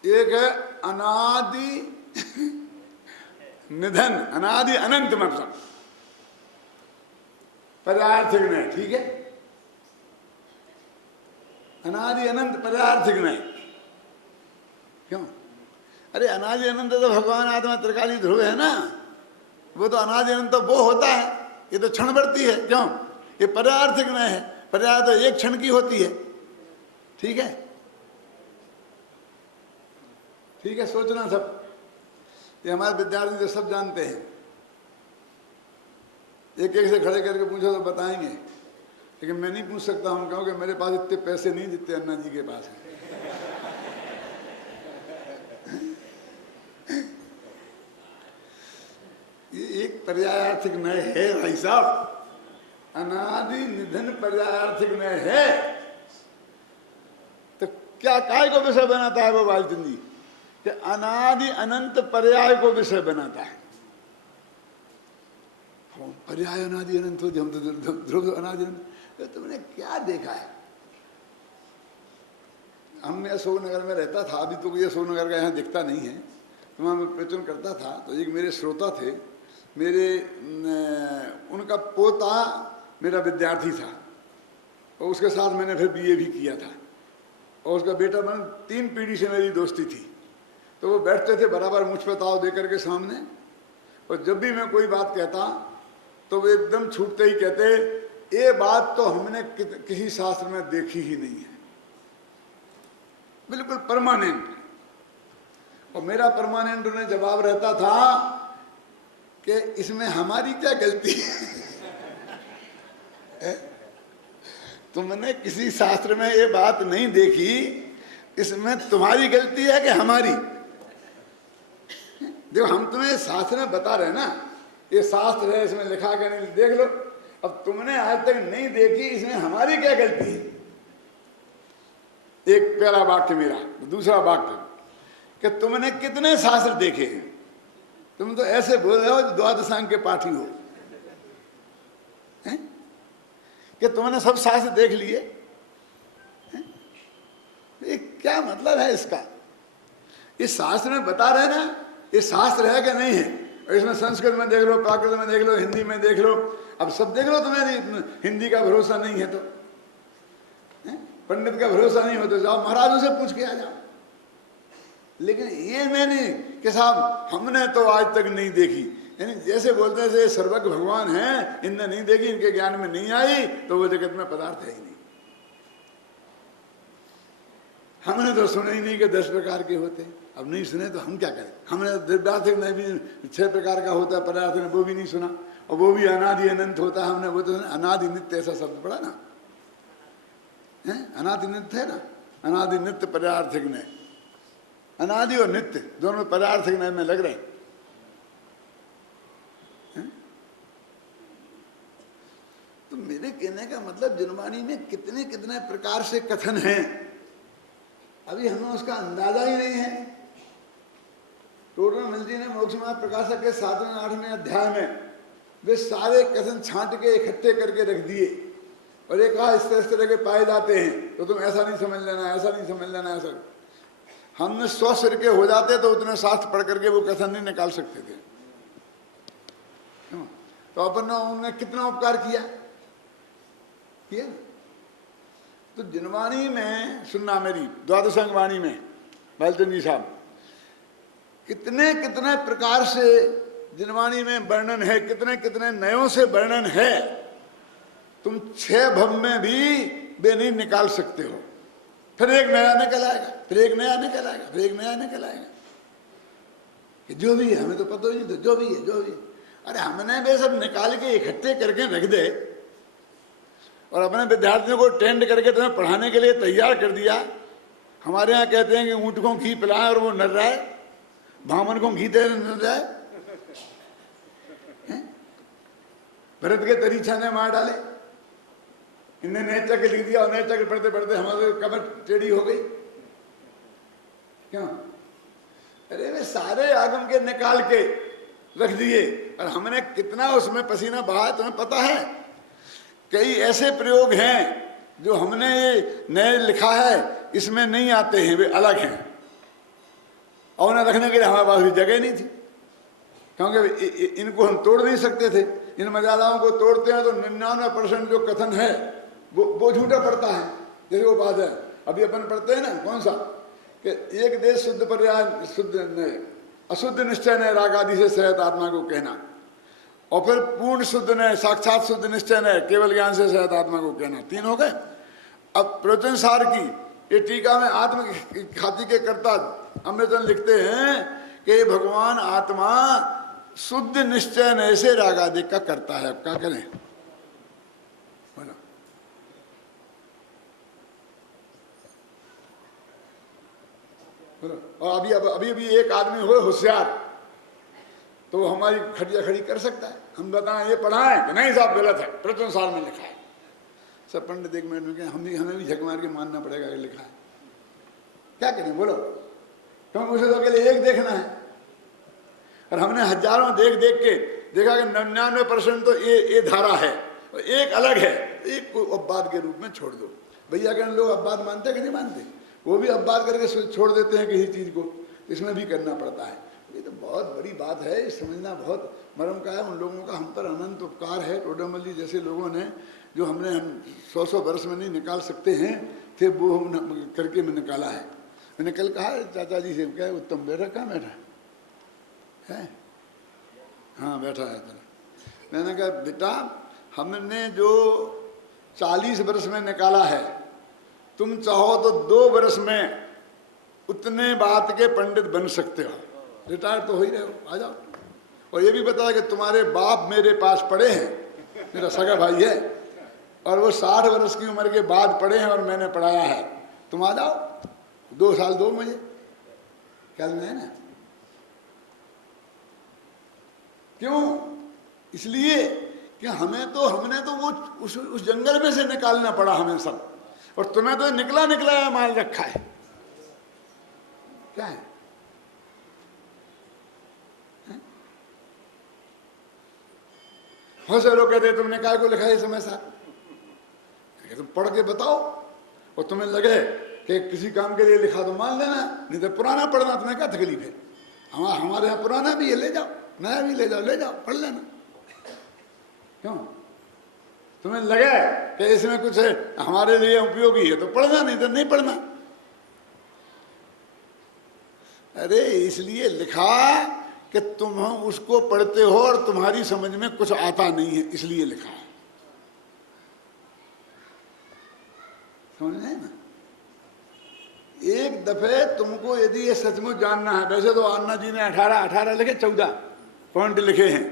एक है अनादि निधन, अनादि अनंत मतलब पर्यार्थक में, ठीक है, अनादि अनंत पर्यार्थक में। क्यों? अरे अनादि अनंत तो भगवान आत्मा त्रिकाली ध्रुव है ना, वो तो अनादि अनंत तो वो होता है, ये तो क्षण बढ़ती है। क्यों? ये पर्यार्थक में है, पर्याय तो एक क्षण की होती है, ठीक है, ठीक है, सोचना सब। ये हमारे विद्यार्थी तो सब जानते हैं, एक एक से खड़े करके पूछो तो बताएंगे, लेकिन मैं नहीं पूछ सकता हूं, क्योंकि मेरे पास इतने पैसे नहीं जितने अन्ना जी के पास हैं। ये एक पर्यायार्थिक नय है भाई साहब, अनादि निधन पर्यायार्थिक नय है। तो क्या काय को विषय बनाता है वो बालचंद जी? कि अनादि अनंत पर्याय को विषय बनाता है। पर्याय अनादि अनंत हो, हम तो ध्रुव अनादि अनंत। तो तुमने क्या देखा है? मैं अशोकनगर में रहता था, अभी तो ये अशोकनगर का यहाँ दिखता नहीं है, तो मैं प्रवचन करता था, तो एक मेरे श्रोता थे, मेरे उनका पोता मेरा विद्यार्थी था, और उसके साथ मैंने फिर बीए भी किया था, और उसका बेटा, मैंने 3 पीढ़ी से मेरी दोस्ती थी। तो वो बैठते थे बराबर मुझ पे ताव दे करके सामने, और जब भी मैं कोई बात कहता तो वो एकदम छूटते ही कहते, ये बात तो हमने किसी शास्त्र में देखी ही नहीं है, बिल्कुल परमानेंट। और मेरा परमानेंट उन्हें जवाब रहता था कि इसमें हमारी क्या गलती है? तुमने किसी शास्त्र में ये बात नहीं देखी, इसमें तुम्हारी गलती है कि हमारी? देखो, हम तुम्हें शास्त्र में बता रहे ना, ये शास्त्र है, इसमें लिखा के नहीं, देख लो। अब तुमने आज तक नहीं देखी, इसमें हमारी क्या गलती है? एक पहला वाक्य मेरा, दूसरा वाक्य कि तुमने कितने शास्त्र देखे हैं? तुम तो ऐसे बोल रहे हो द्वादशांग के पाठी हो, हैं? कि तुमने सब शास्त्र देख लिए, हैं? ये क्या मतलब है इसका? इस शास्त्र में बता रहे ना, ये शास्त्र है कि नहीं है? और इसमें संस्कृत में देख लो, प्राकृत में देख लो, हिंदी में देख लो, अब सब देख लो। तुम्हें हिंदी का भरोसा नहीं है तो, पंडित का भरोसा नहीं हो तो जाओ महाराजों से पूछ के आ जाओ। लेकिन ये मैंने कि साहब हमने तो आज तक नहीं देखी, यानी जैसे बोलते हैं जैसे सर्वज्ञ भगवान हैं, इनने नहीं देखी, इनके ज्ञान में नहीं आई, तो वो जगत में पदार्थ है ही नहीं। हमने तो सुने ही नहीं कि 10 प्रकार के होते हैं। अब नहीं सुने तो हम क्या करें? हमने द्रव्यार्थिक ने भी 6 प्रकार का होता है, पदार्थ ने वो भी नहीं सुना, और वो भी अनादि अनंत होता है, हमने वो तो अनादि नित्य ऐसा शब्द पढ़ा ना, है अनादि नित्य है ना, अनादि नित्य पर्यार्थिक ने, अनादि और नित्य दोनों पर्यार्थिक ने में लग रहे हैं। तो मेरे कहने का मतलब, जनवाणी में कितने कितने प्रकार से कथन हैं, अभी हमें उसका अंदाजा ही नहीं है। टोडरमल जी ने मोक्ष मार्ग प्रकाशक के 7वें 8वें अध्याय में वे सारे कथन छांट के इकट्ठे करके रख दिए और एक कहा इस तरह के पाए जाते हैं, तो तुम ऐसा नहीं समझ लेना, ऐसा नहीं समझ लेना, ऐसा। हमने 100 सिर के हो जाते तो उतने शास्त्र पढ़ करके वो कथन नहीं निकाल सकते थे। तो अपन उन्होंने कितना उपकार किया। तो जिनवाणी में सुनना, मेरी द्वादशांग वाणी में बालचंद जी साहब, कितने कितने प्रकार से जिनवाणी में वर्णन है, कितने कितने नयों से वर्णन है। तुम 6 भव में भी वे नहीं निकाल सकते हो। फिर एक नया निकल आएगा, फिर एक नया निकल आएगा, फिर एक नया निकल आएगा कि जो भी है हमें तो पता ही नहीं, तो जो भी है, जो भी है। अरे हमने वे सब निकाल के इकट्ठे करके रख दे और अपने विद्यार्थियों को ट्रेंड करके तुम्हें पढ़ाने के लिए तैयार कर दिया। हमारे यहाँ कहते हैं कि ऊँट को घी पिलाए और वो नर रहा है, भामन को घी दे नर रहा है। भरत के तरीछा ने मार डाले, इन्हें नए चक्र लिख दिया और नए चक्र पढ़ते पढ़ते हमारे कमर टेढ़ी हो गई। क्यों? अरे वे सारे आगम के निकाल के रख दिए और हमने कितना उसमें पसीना बहाया तुम्हें पता है। कई ऐसे प्रयोग हैं जो हमने ये नए लिखा है, इसमें नहीं आते हैं, वे अलग हैं और उन्हें रखने के लिए हमारे पास भी जगह नहीं थी, क्योंकि इनको हम तोड़ नहीं सकते थे। इन मर्यादाओं को तोड़ते हैं तो 99% जो कथन है वो झूठा पड़ता है। जैसे वो बात है अभी अपन पढ़ते हैं ना, कौन सा, कि एक देश शुद्ध पर्याय अशुद्ध निश्चय ने राग आदि से सहित आत्मा को कहना, और फिर पूर्ण शुद्ध ने साक्षात शुद्ध निश्चय ने केवल ज्ञान से सहित आत्मा को कहना। 3 हो गए। अब प्रवचन सार की ये टीका में आत्म ख्याति के कर्ता अमृतन लिखते हैं कि भगवान आत्मा शुद्ध निश्चय ने से राग आदि का करता है। क्या करें बोलो? और अभी एक आदमी हो होशियार तो हमारी खड़िया खड़ी कर सकता है। हम बताएं ये पढ़ाएं कि नहीं साहब गलत है, प्रवचन सार में लिखा है। सब पंडित 1 मिनट में कहें हमें भी झक मार के मानना पड़ेगा कि लिखा है। क्या करें बोलो? क्योंकि उसे तो अकेले एक देखना है और हमने हजारों देख देख के देखा कि 99% तो ये धारा है और एक अलग है। एक को अपवाद के रूप में छोड़ दो। भैया के लोग अपवाद मानते कि नहीं मानते? वो भी अपवाद करके छोड़ देते हैं किसी चीज को, इसमें भी करना पड़ता है। ये तो बहुत बड़ी बात है, समझना बहुत मरम का है। उन लोगों का हम पर अनंत उपकार है। टोडरमल जी जैसे लोगों ने जो हम 100 वर्ष में नहीं निकाल सकते हैं थे, वो करके मैं निकाला है। मैंने कल कहा चाचा जी से, क्या उत्तम बैठा, कहाँ बैठा है? हाँ बैठा है। मैंने कहा बेटा हमने जो 40 वर्ष में निकाला है, तुम चाहो तो 2 वर्ष में उतने बात के पंडित बन सकते हो। रिटायर तो हो ही रहे हो, आ जाओ। और ये भी बताया कि तुम्हारे बाप मेरे पास पढ़े हैं, मेरा सगा भाई है, और वो 60 वर्ष की उम्र के बाद पढ़े हैं और मैंने पढ़ाया है। तुम आ जाओ, 2 साल दो मुझे, कल में है ना। क्यों? इसलिए कि हमने तो वो उस जंगल में से निकालना पड़ा हमें सब, और तुम्हें तो निकला निकला माल रखा है। क्या है? बहुत से लोग कहते हैं तुमने काय को लिखा है समय साहब? तुम पढ़ के बताओ, और तुम्हें लगे कि किसी काम के लिए लिखा तो मान लेना, नहीं तो पुराना पढ़ना तुम्हें क्या तकलीफ है? हमारे यहाँ पुराना भी है, ले जाओ, नया भी ले जाओ, पढ़ लेना। क्यों? तुम्हें लगे कि इसमें कुछ है हमारे लिए उपयोगी है तो पढ़ना, नहीं तो नहीं पढ़ना। अरे इसलिए लिखा कि तुम उसको पढ़ते हो और तुम्हारी समझ में कुछ आता नहीं है, इसलिए लिखा है। समझ रहे हैं ना? एक दफे तुमको यदि ये सचमुच जानना है, वैसे तो अन्ना जी ने 18 लिखे, 14 पॉइंट लिखे हैं,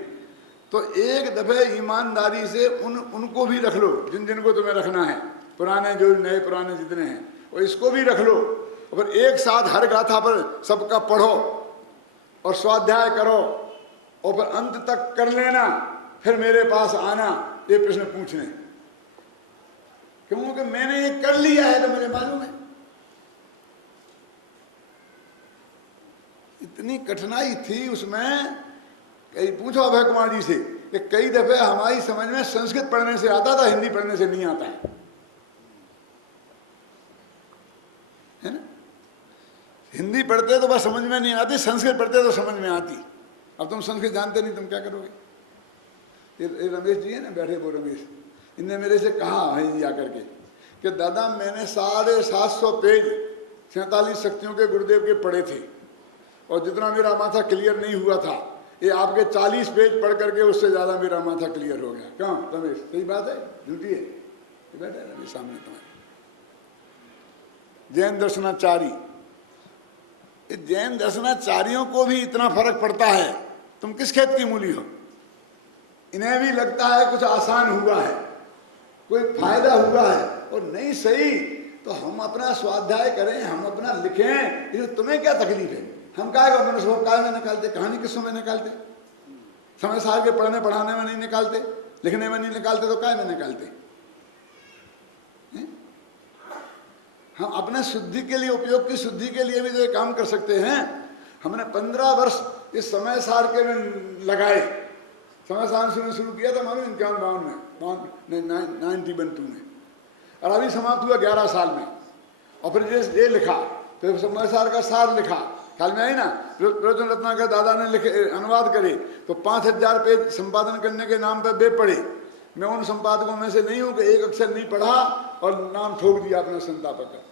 तो एक दफे ईमानदारी से उनको भी रख लो जिनको तुम्हें रखना है, पुराने जो नए पुराने जितने हैं, और इसको भी रख लो, और फिर एक साथ हर गाथा पर सबका पढ़ो और स्वाध्याय करो, और फिर अंत तक कर लेना, फिर मेरे पास आना ये प्रश्न पूछने। क्योंकि मैंने ये कर लिया है तो मुझे मालूम है। इतनी कठिनाई थी उसमें, कई पूछो अभय कुमार जी से कि कई दफे हमारी समझ में संस्कृत पढ़ने से आता था, हिंदी पढ़ने से नहीं आता है ना। हिंदी पढ़ते तो बस समझ में नहीं आती, संस्कृत पढ़ते तो समझ में आती। अब तुम संस्कृत जानते नहीं, तुम क्या करोगे। ये रमेश जी है ना बैठे, वो रमेश, इनने मेरे से कहा है जाकर के कि दादा मैंने 750 पेज 47 शक्तियों के गुरुदेव के पढ़े थे, और जितना मेरा माथा क्लियर नहीं हुआ था, ये आपके 40 पेज पढ़ करके उससे ज्यादा मेरा माथा क्लियर हो गया। क्यों रमेश, सही बात है झूठी है? ये बैठा है रमेश सामने तुम्हारे, जैन दर्शनाचारी। जैन दर्शनाचार्यों को भी इतना फर्क पड़ता है, तुम किस खेत की मूली हो। इन्हें भी लगता है कुछ आसान हुआ है, कोई फायदा हुआ है, और नहीं सही तो हम अपना स्वाध्याय करें, हम अपना लिखें, इसमें तुम्हें क्या तकलीफ है। हम काय मनुष्य काय में निकालते, कहानी किस्सों में निकालते, समय साल के पढ़ने पढ़ाने में नहीं निकालते, लिखने में नहीं निकालते, तो काय में निकालते। हम अपने शुद्धि के लिए, उपयोग की शुद्धि के लिए भी तो ये काम कर सकते हैं। हमने 15 वर्ष इस समय सार के में लगाए। समय सार से शुरू किया था मालूम 51-52 में, 91 में, और अभी समाप्त हुआ 11 साल में। और फिर ये लिखा, फिर समय सार का सार लिखा, ख्याल में आई ना। प्रयोजन रत्नाकर दादा ने लिखे, अनुवाद करे, तो 5000 पेज संपादन करने के नाम पर वे पढ़े। मैं उन संपादकों में से नहीं हूं कि एक अक्षर नहीं पढ़ा और नाम ठोक दिया अपने संतापक का।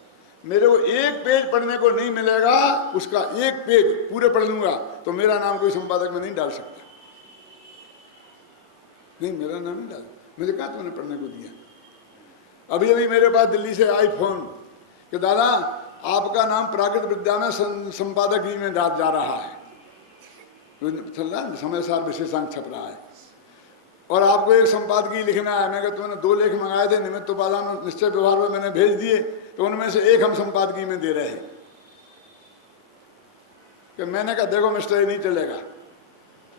मेरे को एक पेज पढ़ने को नहीं मिलेगा, उसका एक पेज पूरे पढ़ लूंगा तो मेरा नाम कोई संपादक में नहीं डाल सकता। नहीं, मेरा नाम नहीं डाल, मुझे कहा तुमने पढ़ने को दिया। अभी अभी मेरे पास दिल्ली से आई फोन कि दादा आपका नाम प्राकृत विद्या में संपादक में जा रहा है, चल रहा है, समय सार विशेषांक छप रहा है, और आपको एक संपादकीय लिखना है। मैं कहा तुमने 2 लेख मंगाए थे, निमित्त उपादान निश्चय व्यवहार में मैंने भेज दिए, तो उनमें से एक हम संपादकीय में दे रहे हैं। कि मैंने कहा देखो मिस्टर, ये नहीं चलेगा,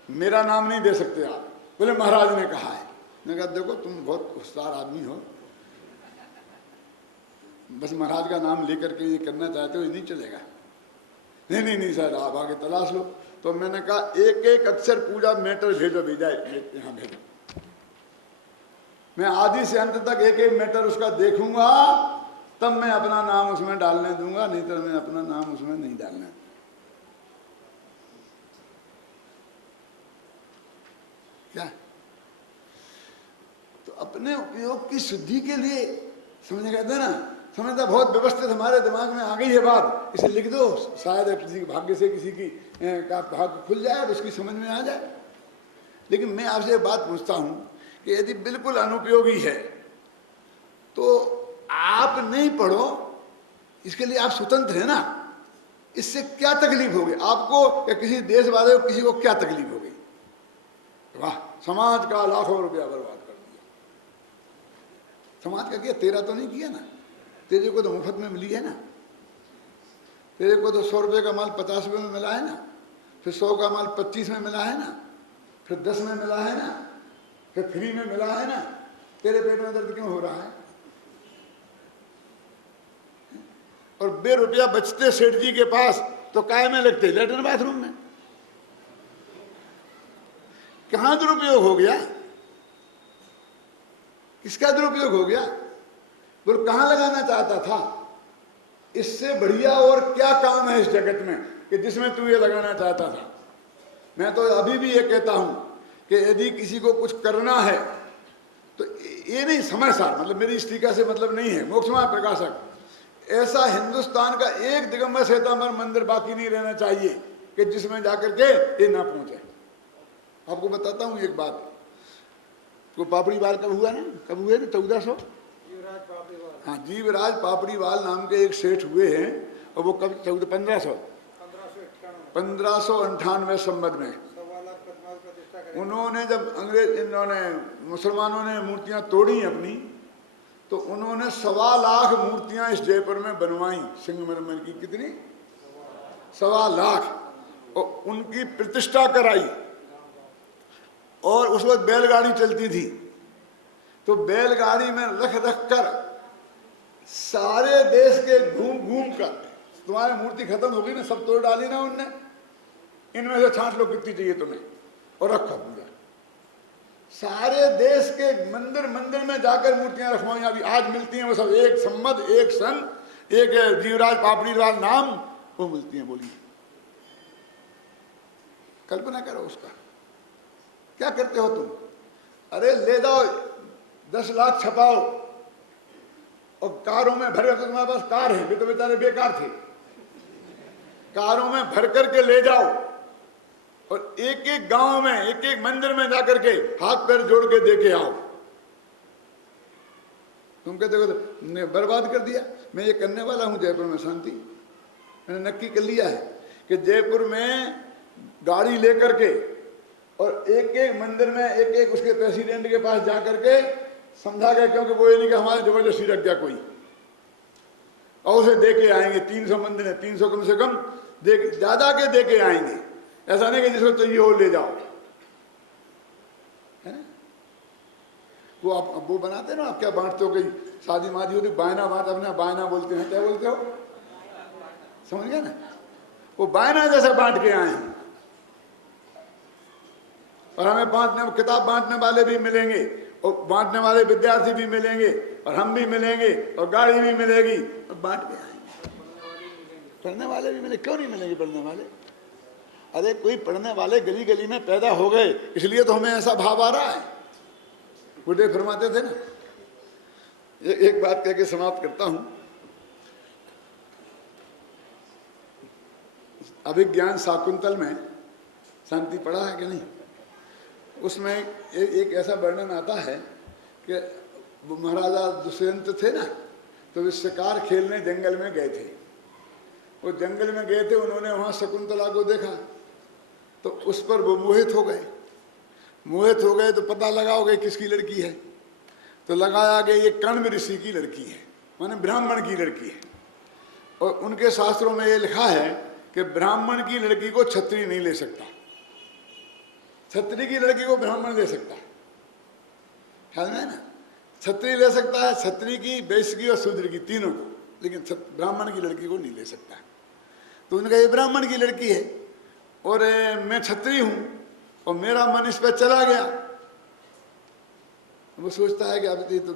मेरा नाम नहीं दे सकते आप। बोले महाराज ने कहा है। मैंने कहा देखो तुम बहुत होशियार आदमी हो, बस महाराज का नाम लेकर के ये करना चाहते हो, ये नहीं चलेगा। नहीं नहीं नहीं सर, आप आगे तलाश लो। तो मैंने कहा एक एक अक्षर पूजा मैटर भेजो, भेजा यहाँ भेजो। मैं आदि से अंत तक एक एक मैटर उसका देखूंगा, तब मैं अपना नाम उसमें डालने दूंगा, नहीं तो मैं अपना नाम उसमें नहीं डालना। क्या तो अपने उपयोग की शुद्धि के लिए समझे, कहते हैं ना, समझता बहुत व्यवस्थित हमारे दिमाग में आ गई है बात, इसे लिख दो, शायद किसी के भाग्य से किसी की का भाग्य खुल जाए और उसकी समझ में आ जाए। लेकिन मैं आपसे बात पूछता हूं कि यदि बिल्कुल अनुपयोगी है तो आप नहीं पढ़ो, इसके लिए आप स्वतंत्र है ना, इससे क्या तकलीफ होगी आपको या किसी देश वाले को, किसी को क्या तकलीफ होगी। वाह, समाज का लाखों रुपया बर्बाद कर दिया। समाज का किया, तेरा तो नहीं किया ना, तेरे को तो मुफ्त में मिली है ना, तेरे को तो 100 रुपये का माल 50 रुपये में मिला है ना, फिर 100 का माल 25 में मिला है ना, फिर 10 में मिला है ना, फिर फ्री में मिला है ना। तेरे पेट में दर्द क्यों हो रहा है। और ₹2 बचते सेठ जी के पास तो काय में लगते, लेटरिन बाथरूम में। कहां दुरुपयोग हो गया, किसका दुरुपयोग हो गया, बोल कहां लगाना चाहता था। इससे बढ़िया और क्या काम है इस जगत में कि जिसमें तू ये लगाना चाहता था। मैं तो अभी भी ये कहता हूं कि यदि किसी को कुछ करना है तो ये नहीं समय सार, मतलब मेरी इस टीका से मतलब नहीं है, मोक्षमार्ग प्रकाशक, ऐसा हिंदुस्तान का एक दिगंबर श्वेतांबर मंदिर बाकी नहीं रहना चाहिए कि जिसमें जाकर के ये ना पहुंचे। आपको बताता हूं एक बात, तो पापड़ीवाल कब हुआ ना, कब हुए ना, 1400, हाँ, जीवराज पापड़ीवाल नाम के एक सेठ हुए हैं, और वो कब 1598 संवत में। उन्होंने जब मुसलमानों ने मूर्तियां तोड़ी अपनी, तो उन्होंने 1.25 लाख मूर्तियां इस जयपुर में बनवाई संगमरमर की। कितनी? 1.25 लाख, और उनकी प्रतिष्ठा कराई। और उस वक्त बैलगाड़ी चलती थी, तो बैलगाड़ी में रख रख कर सारे देश के घूम घूम कर, तुम्हारी मूर्ति खत्म हो गई ना, सब तोड़ डाली ना उनने, इनमें से छांट लो कितनी चाहिए तुम्हें और रखो पूजा। सारे देश के मंदिर मंदिर में जाकर मूर्तियां रखवाई, अभी आज मिलती हैं वो सब, एक सम्मत, एक सन, एक जीवराज पापड़ीलाल नाम, वो मिलती हैं। बोलिए, कल्पना करो उसका। क्या करते हो तुम? अरे ले जाओ 10 लाख छपाओ और कारों में भर, तो तुम्हारे पास कार है, वे तो बेचारे बेकार थे, कारों में भर करके ले जाओ और एक एक गांव में, एक एक मंदिर में जाकर के हाथ पैर जोड़ के दे के आओ। तुम कहते हो ने बर्बाद कर दिया। मैं ये करने वाला हूं जयपुर में शांति, मैंने नक्की कर लिया है कि जयपुर में गाड़ी लेकर के और एक एक मंदिर में एक एक उसके प्रेसिडेंट के पास जाकर के समझा गया, क्योंकि वो ये नहीं कि हमारे जबरदस्ती रख दिया कोई, और उसे दे के आएंगे। 300 मंदिर है, 300 कम से कम दे, ज्यादा के दे के आएंगे। ऐसा नहीं कि जिसको चाहिए हो ले जाओ, है ना? वो आप वो बनाते ना, आप क्या बांटते हो? कहीं शादी मादी होती, बायना बांट, अपने बायना बोलते हैं, क्या बोलते हो? समझ गया ना? वो बायना जैसा बांट के आए हैं। और हमें बांटने, किताब बांटने वाले भी मिलेंगे और बांटने वाले विद्यार्थी भी मिलेंगे और हम भी मिलेंगे और गाड़ी भी मिलेगी और बांट के आएंगे। पढ़ने वाले भी मिले, क्यों नहीं मिलेंगे पढ़ने वाले? अरे कोई पढ़ने वाले गली गली में पैदा हो गए, इसलिए तो हमें ऐसा भाव आ रहा है। बुढ़े फरमाते थे ना, एक बात कह के समाप्त करता हूं। अभिज्ञान शाकुंतल में शांति पढ़ा है कि नहीं? उसमें एक ऐसा वर्णन आता है कि महाराजा दुष्यंत थे ना, तो वे शिकार खेलने जंगल में गए थे। वो जंगल में गए थे, उन्होंने वहां शकुंतला को देखा तो उस पर वो मोहित हो गए। मोहित हो गए तो पता लगाओगे किसकी लड़की है? तो लगाया गया ये कण्व ऋषि की लड़की है, माने ब्राह्मण की लड़की है। और उनके शास्त्रों में ये लिखा है कि ब्राह्मण की लड़की को क्षत्रिय नहीं ले सकता, क्षत्रिय की लड़की को ब्राह्मण ले सकता है। ख्याल में है ना? क्षत्रिय ले सकता है, क्षत्रिय की, वैश्य की और शूद्र की, तीनों को, लेकिन ब्राह्मण की लड़की को नहीं ले सकता। तो उन्होंने कहा ये ब्राह्मण की लड़की है और मैं क्षत्रिय हूं और मेरा मन इस पर चला गया। वो सोचता है कि अब ये तो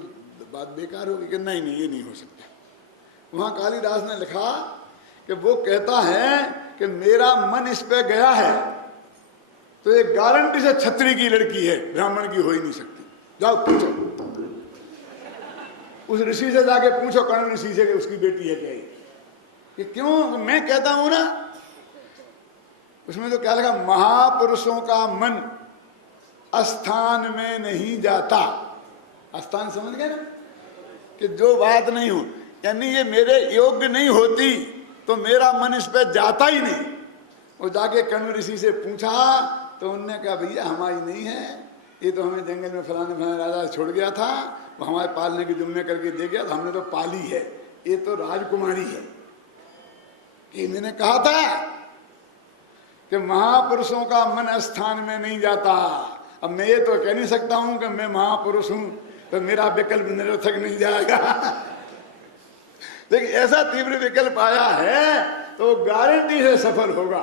बात बेकार होगी, कि नहीं नहीं ये नहीं हो सकता। वहां कालिदास ने लिखा कि वो कहता है कि मेरा मन इस पे गया है तो ये गारंटी से क्षत्रिय की लड़की है, ब्राह्मण की हो ही नहीं सकती। जाओ पूछो, उस ऋषि से जाके पूछो, कर्ण ऋषि से, कि उसकी बेटी है क्या? कि क्यों? मैं कहता हूं ना, उसमें तो क्या लगा, महापुरुषों का मन अस्थान में नहीं जाता। अस्थान समझ गए ना, कि जो बात नहीं हो, यानी ये मेरे योग्य नहीं होती तो मेरा मन इस पर जाता ही नहीं। वो जाके कण्व ऋषि से पूछा तो उनने कहा भैया हमारी नहीं है, ये तो हमें जंगल में फलाने फलाने राजा छोड़ गया था, वो हमारे पालने की जुम्मे करके दे गया, तो हमने तो पाली है, ये तो राजकुमारी है। इन्होंने कहा था कि महापुरुषों का मन स्थान में नहीं जाता। अब मैं ये तो कह नहीं सकता हूं कि मैं महापुरुष हूं तो मेरा विकल्प निरर्थक नहीं जाएगा। लेकिन ऐसा तीव्र विकल्प आया है तो गारंटी से सफल होगा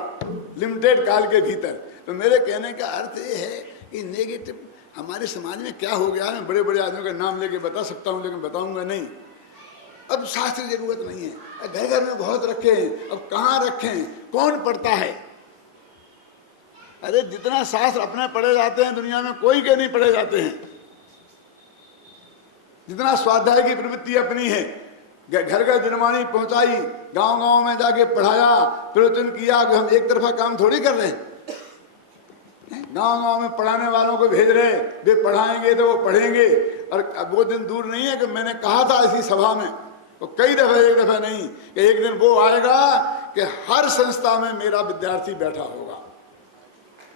लिमिटेड काल के भीतर। तो मेरे कहने का अर्थ ये है कि नेगेटिव हमारे समाज में क्या हो गया है, मैं बड़े बड़े आदमियों का नाम लेके बता सकता हूं लेकिन बताऊंगा नहीं। अब शास्त्र की जरूरत नहीं है, घर घर में बहुत रखे हैं, अब कहाँ रखें, कौन पढ़ता है? अरे जितना शास्त्र अपने पढ़े जाते हैं दुनिया में कोई के नहीं पढ़े जाते हैं। जितना स्वाध्याय की प्रवृत्ति अपनी है, घर घर जनवाणी पहुंचाई, गांव गांव में जाके पढ़ाया, प्रवचन किया, हम एक तरफा काम थोड़ी कर रहे हैं। गांव गांव में पढ़ाने वालों को भेज रहे, वे पढ़ाएंगे तो वो पढ़ेंगे। और वो दिन दूर नहीं है कि मैंने कहा था इसी सभा में, तो कई दफे, एक दफा नहीं, कि एक दिन वो आएगा कि हर संस्था में मेरा विद्यार्थी बैठा होगा,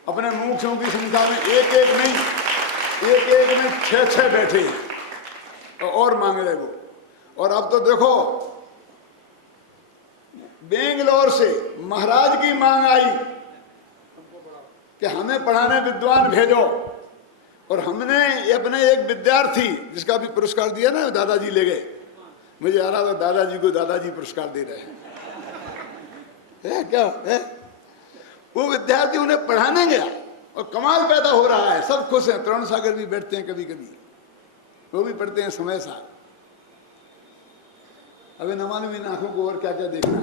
अपने मुख्यों की संख्या में एक एक नहीं, एक एक में 6-6 बैठे और मांग रहे वो। और अब तो देखो बेंगलोर से महाराज की मांग आई कि हमें पढ़ाने विद्वान भेजो। और हमने अपने एक विद्यार्थी जिसका भी पुरस्कार दिया ना, दादाजी ले गए, मुझे आ रहा था दादाजी को दादाजी पुरस्कार दे रहे हैं क्या है? वो विद्यार्थी उन्हें पढ़ाने गया और कमाल पैदा हो रहा है, सब खुश हैं। तरुण सागर भी बैठते हैं कभी कभी, वो भी पढ़ते हैं समय सार। अभी न मालूम इन आंखों को और क्या क्या देखना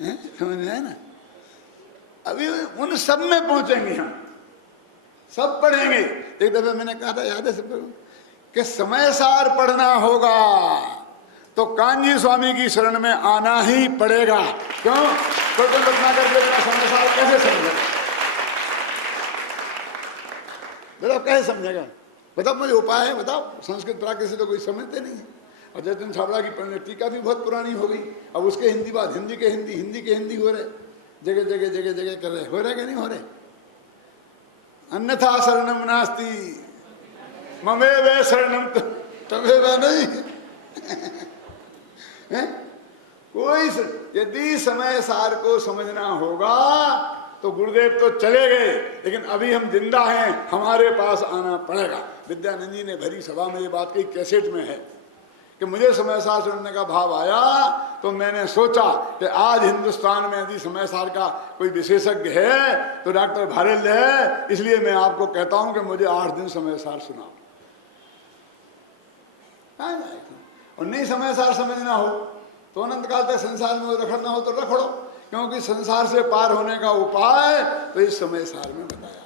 है, समझ में आया ना। अभी उन सब में पहुंचेंगे हम, सब पढ़ेंगे। एक दफे मैंने कहा था, याद है सबको, कि समय सार पढ़ना होगा तो कान्जी स्वामी की शरण में आना ही पड़ेगा। क्यों? प्रकरण रचना करके बिना समय सार कैसे समझेगा? बताओ कैसे समझेगा? बताओ मुझे उपाय है, बताओ। संस्कृत प्राकृत से तो कोई समझते नहीं है। और जतिन छाबड़ा की टीका भी बहुत पुरानी हो गई, अब उसके हिंदी बाद हिंदी के हिंदी, हिंदी के हिंदी हो रहे, जगह जगह जगह जगह कर रहे, हो रहे कि नहीं हो रहे? अन्यथा शरणम नास्ति ममेव शरणम तमेव नहीं। कोई यदि समय सार को समझना होगा तो गुरुदेव तो चले गए, लेकिन अभी हम जिंदा हैं, हमारे पास आना पड़ेगा। विद्यानंद जी ने भरी सभा में ये बात कही, कैसेट में है, कि मुझे समय सार सुनने का भाव आया तो मैंने सोचा कि आज हिंदुस्तान में यदि समय सार का कोई विशेषज्ञ है तो डॉक्टर भारल है, इसलिए मैं आपको कहता हूं कि मुझे 8 दिन समय सार सुनाओ। और नहीं समय सार समझना हो तो अनंत काल तक संसार में रखना हो तो रखो, क्योंकि संसार से पार होने का उपाय तो इस समय सार में बताया।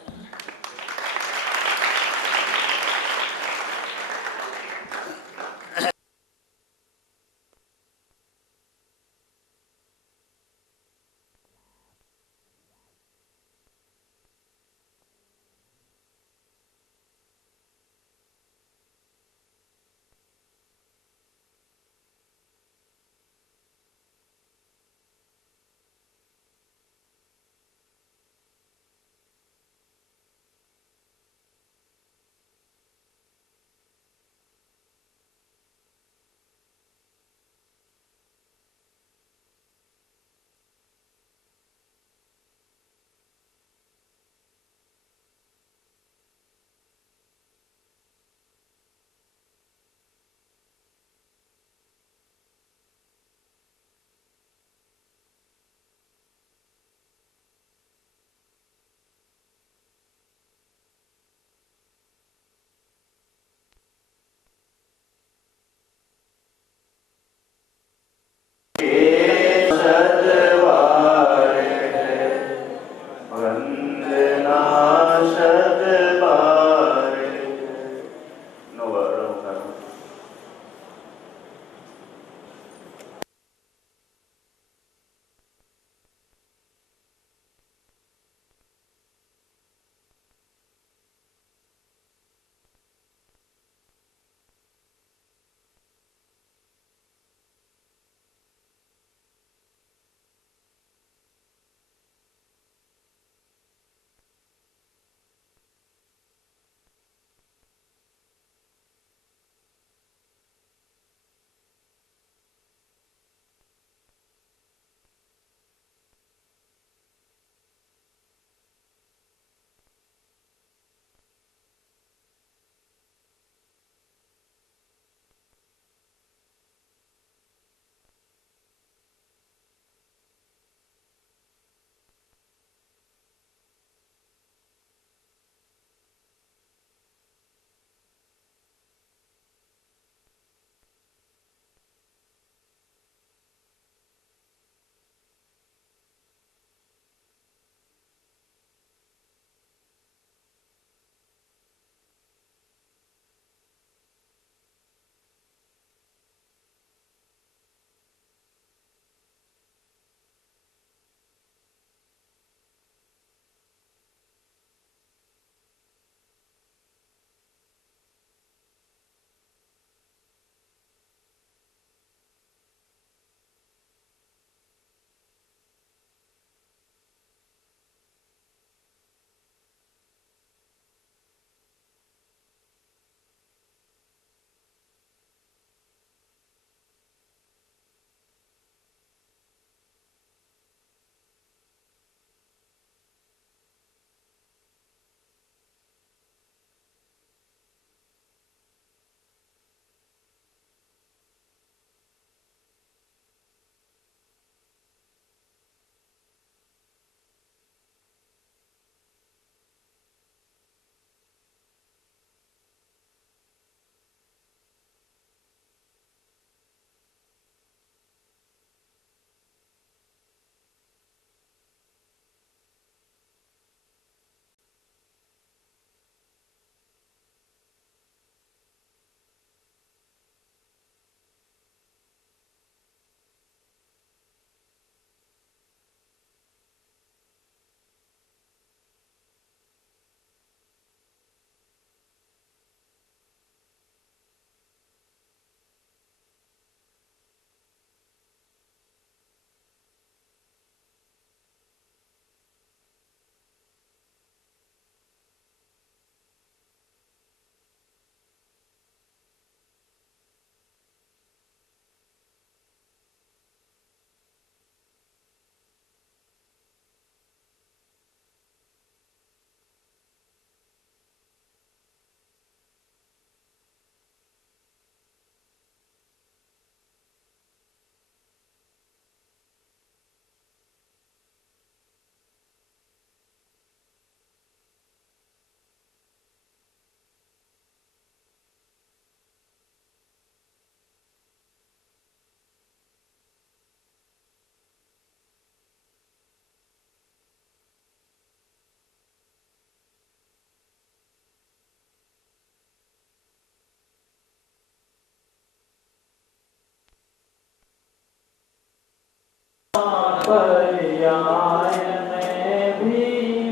पर्याय में भी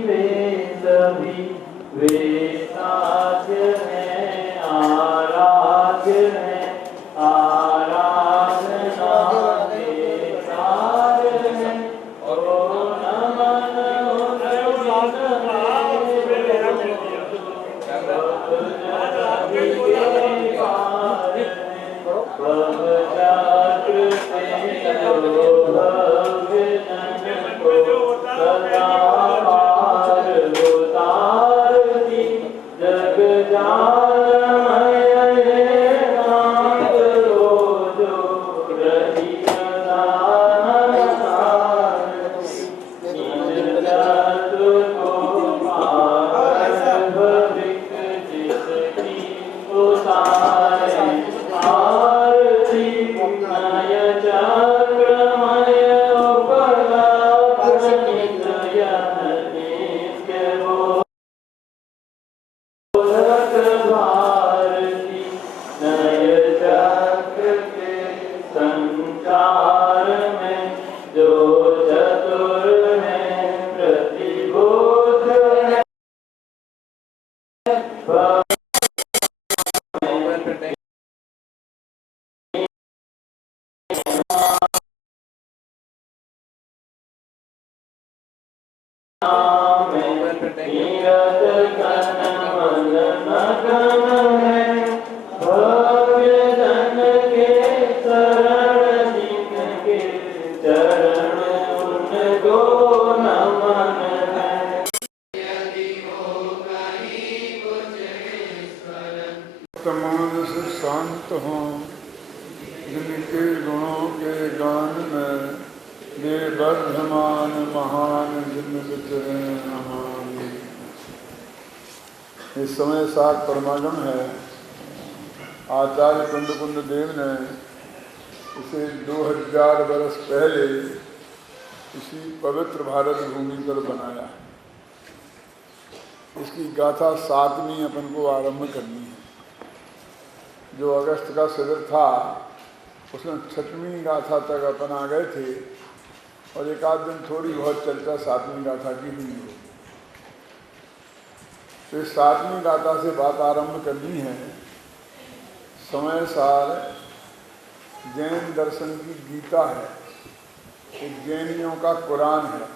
वे सभी वे साध्य हैं, आराध्य हैं, आराधना के सार हैं। ओ नमन उन संसार में जो चतुर है प्रतिबोध है। मानस शांत हों, जिनके गुणों के गान में वे वर्धमान महान जिन विचरे नमामि। इस समय सात परमागम है। आचार्य कुंद देव ने इसे 2000 वर्ष पहले इसी पवित्र भारत भूमि पर बनाया। इसकी गाथा 7वीं अपन को आरंभ करनी है। जो अगस्त का शिविर था उसमें 6वीं गाथा तक अपन आ गए थे और एक आध दिन थोड़ी बहुत चर्चा 7वीं गाथा की हुई है। तो इस 7वीं गाथा से बात आरंभ करनी है। समय सार जैन दर्शन की गीता है, एक जैनियों का कुरान है।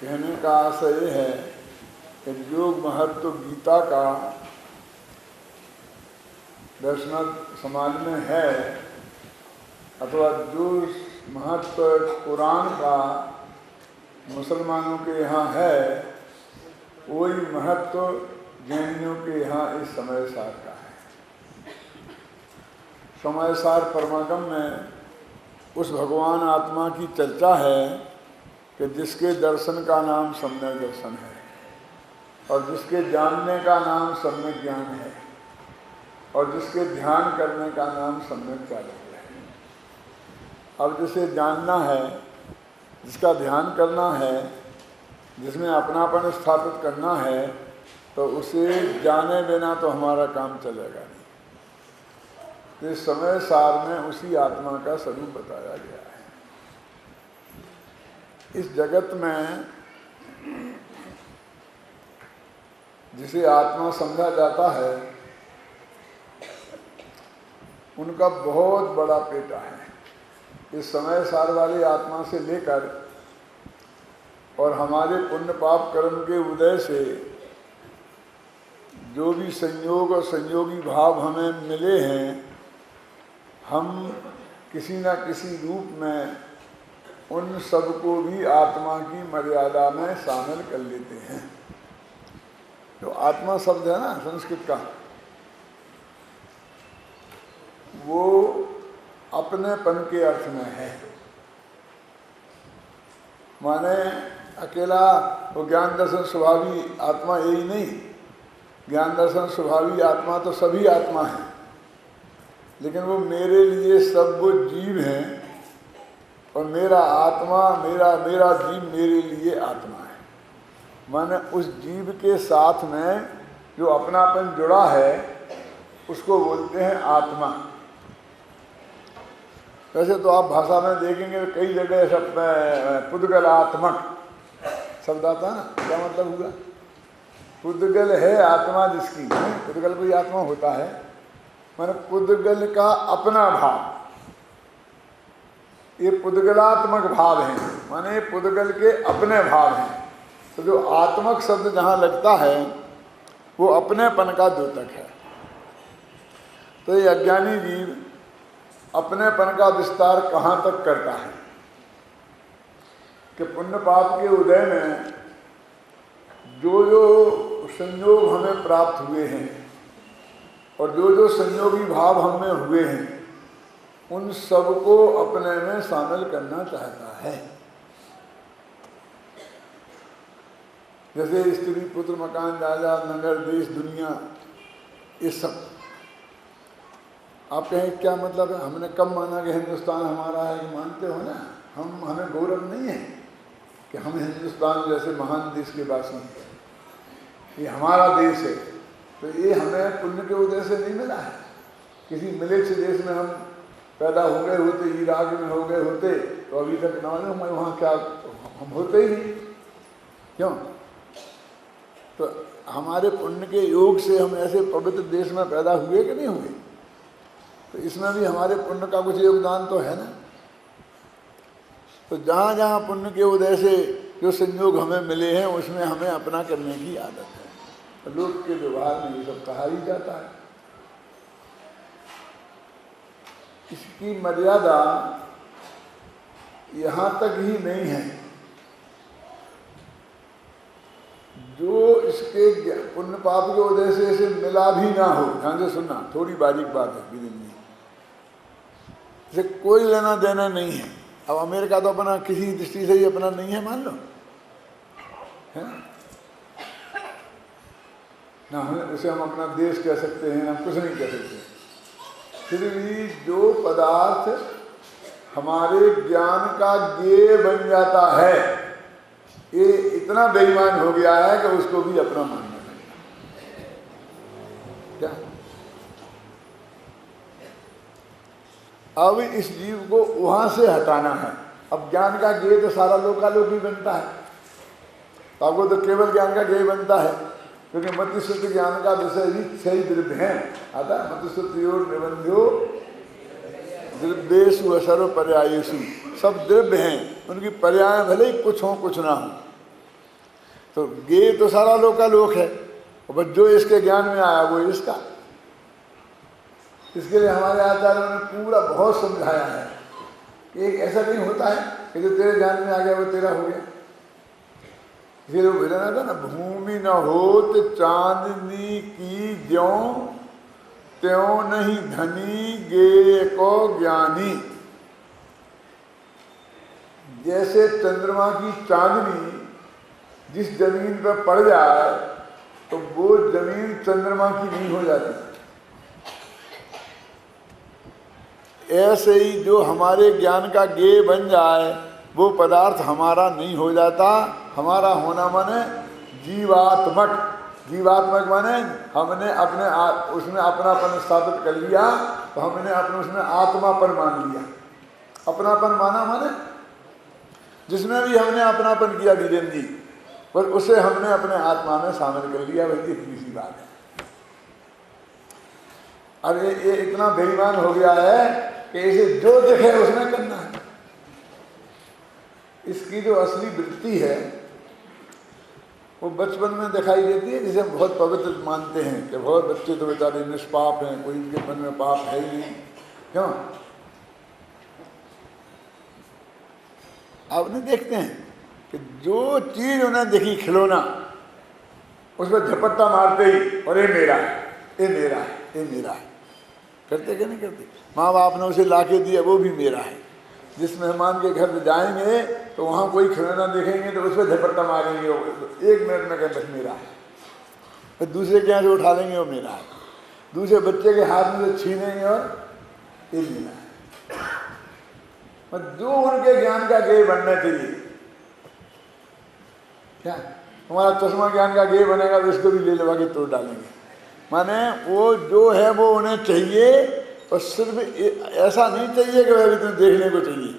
कहने का आशय ये है कि जो महत्व गीता का दर्शन समाज में है अथवा जो महत्व कुरान का मुसलमानों के यहाँ है, वही महत्व जैनियों के यहाँ इस समय सार का है। समय सार परमागम में उस भगवान आत्मा की चर्चा है कि जिसके दर्शन का नाम सम्यक दर्शन है और जिसके जानने का नाम सम्यक ज्ञान है और जिसके ध्यान करने का नाम सम्यक चालक है। अब जिसे जानना है, जिसका ध्यान करना है, जिसमें अपनापन स्थापित करना है, तो उसे जाने बिना तो हमारा काम चलेगा नहीं। इस समय सार में उसी आत्मा का स्वरूप बताया गया है। इस जगत में जिसे आत्मा समझा जाता है उनका बहुत बड़ा पेटा है। इस समय सार वाली आत्मा से लेकर और हमारे पुण्य पाप कर्म के उदय से जो भी संयोग और संयोगी भाव हमें मिले हैं, हम किसी न किसी रूप में उन सबको भी आत्मा की मर्यादा में शामिल कर लेते हैं। जो आत्मा शब्द है ना संस्कृत का, वो अपनेपन के अर्थ में है। माने अकेला वो ज्ञान दर्शन स्वभावी आत्मा यही नहीं। ज्ञान दर्शन स्वभावी आत्मा तो सभी आत्मा है, लेकिन वो मेरे लिए सब वो जीव हैं और मेरा आत्मा मेरा जीव मेरे लिए आत्मा है। माने उस जीव के साथ में जो अपनापन जुड़ा है उसको बोलते हैं आत्मा। वैसे तो आप भाषा में देखेंगे तो कई जगह सब पुद्गलात्मक शब्द आता है ना, क्या मतलब हुआ? पुद्गल है आत्मा जिसकी, पुद्गल कोई आत्मा होता है, माने पुद्गल का अपना भाव, ये पुद्गलात्मक भाव है, माने पुद्गल के अपने भाव हैं। तो जो आत्मक शब्द जहाँ लगता है वो अपनेपन का द्योतक है। तो ये अज्ञानी जीव अपनेपन का विस्तार कहाँ तक करता है कि पुण्य पाप के उदय में जो जो संयोग हमें प्राप्त हुए हैं और जो जो संयोगी भाव हमें हुए हैं उन सबको अपने में शामिल करना चाहता है। जैसे स्त्री पुत्र मकान जायदाद नगर देश दुनिया ये सब, आप कहें क्या मतलब है? हमने कब माना कि हिंदुस्तान हमारा है? कि मानते हो ना, हमें गौरव नहीं है कि हम हिंदुस्तान जैसे महान देश के वासी हैं, ये हमारा देश है। तो ये हमें पुण्य के उदय से नहीं मिला है। किसी मिलेच्छ देश में हम पैदा हो गए होते, इराक में हो गए होते तो अभी तक ना मालूम मैं वहाँ क्या, हम होते ही नहीं। क्यों? तो हमारे पुण्य के योग से हम ऐसे पवित्र देश में पैदा हुए कि नहीं हुए? तो इसमें भी हमारे पुण्य का कुछ योगदान तो है ना। तो जहाँ जहाँ पुण्य के उदय से जो संयोग हमें मिले हैं उसमें हमें अपना करने की आदत है। तो लोक के व्यवहार में ये सब कहा ही जाता है। इसकी मर्यादा यहाँ तक ही नहीं है, जो इसके पुण्य पाप के उदय से इसे मिला भी ना हो। ध्यान से सुनना, थोड़ी बारीक बात है विदिन में, इसे कोई लेना देना नहीं है। अब अमेरिका तो अपना किसी दृष्टि से ही अपना नहीं है, मान लो है ना, उसे हम अपना देश कह सकते हैं, हम कुछ नहीं कह सकते। फिर भी जो पदार्थ हमारे ज्ञान का ज्ञेय बन जाता है ये इतना बेईमान हो गया है कि उसको भी अपना मानना पड़ेगा। क्या अब इस जीव को वहां से हटाना है। अब ज्ञान का ज्ञेय तो सारा लोकालोक ही बनता है, तो आपको तो केवल ज्ञान का ज्ञेय बनता है, क्योंकि मतिश्रुति ज्ञान का विषय भी सही द्रव्य है। आता मतिश्रुतियों निबंध्यो द्रव्येषु असर्व पर्यायेषु, सब द्रव्य हैं, उनकी पर्याय भले ही कुछ हो कुछ ना हो। तो ज्ञेय तो सारा लोकालोक है, और जो इसके ज्ञान में आया वो इसका। इसके लिए हमारे आचार्यों ने पूरा बहुत समझाया है कि एक ऐसा नहीं होता है कि जो तेरे ज्ञान में आ गया वो तेरा हो गया। फिर वो भजन था ना, भूमि न होत चांदनी की ज्यों त्यों नहीं धनी गे को ज्ञानी। जैसे चंद्रमा की चांदनी जिस जमीन पर पड़ जाए तो वो जमीन चंद्रमा की नहीं हो जाती, ऐसे ही जो हमारे ज्ञान का ज्ञेय बन जाए वो पदार्थ हमारा नहीं हो जाता। हमारा होना माने जीवात्मक, जीवात्मक माने हमने अपने उसमें अपनापन स्थापित कर लिया, तो हमने अपने उसमें आत्मापन मान लिया। अपनापन माना माने जिसमें भी हमने अपनापन किया धीरेन्द्र जी, पर उसे हमने अपने आत्मा में शामिल कर लिया, वही इतनी सी बात है। अब ये इतना बेईमान हो गया है कि इसे जो दिखे उसमें करना है। इसकी जो असली वृत्ति है वो बचपन में दिखाई देती है, जिसे हम बहुत पवित्र मानते हैं कि बहुत बच्चे तो बेचारे निष्पाप हैं, कोई इनके मन में पाप है ही नहीं। क्यों? आप नहीं देखते हैं कि जो चीज उन्हें दिखी खिलौना उस पर झपट्टा मारते ही और ये मेरा है, ये मेरा है, ये मेरा है, करते क्या नहीं करते? माँ बाप ने उसे लाके दिया वो भी मेरा है। जिस मेहमान के घर में जाएंगे तो वहाँ कोई खिलौना देखेंगे तो उस पर झपट्टा मारेंगे, एक मिनट में कहें बस मेरा है, फिर दूसरे के यहाँ से उठा लेंगे वो मेरा है, दूसरे बच्चे के हाथ में से छीनेंगे और ये मेरा है। जो उनके ज्ञान का ज्ञेय बनना चाहिए। क्या हमारा चश्मा ज्ञान का ज्ञेय बनेगा तो इसको भी ले लगा के तोड़ डालेंगे। माने वो जो है वो उन्हें चाहिए और सिर्फ ऐसा नहीं चाहिए कि वह भी तुम्हें देखने को चाहिए,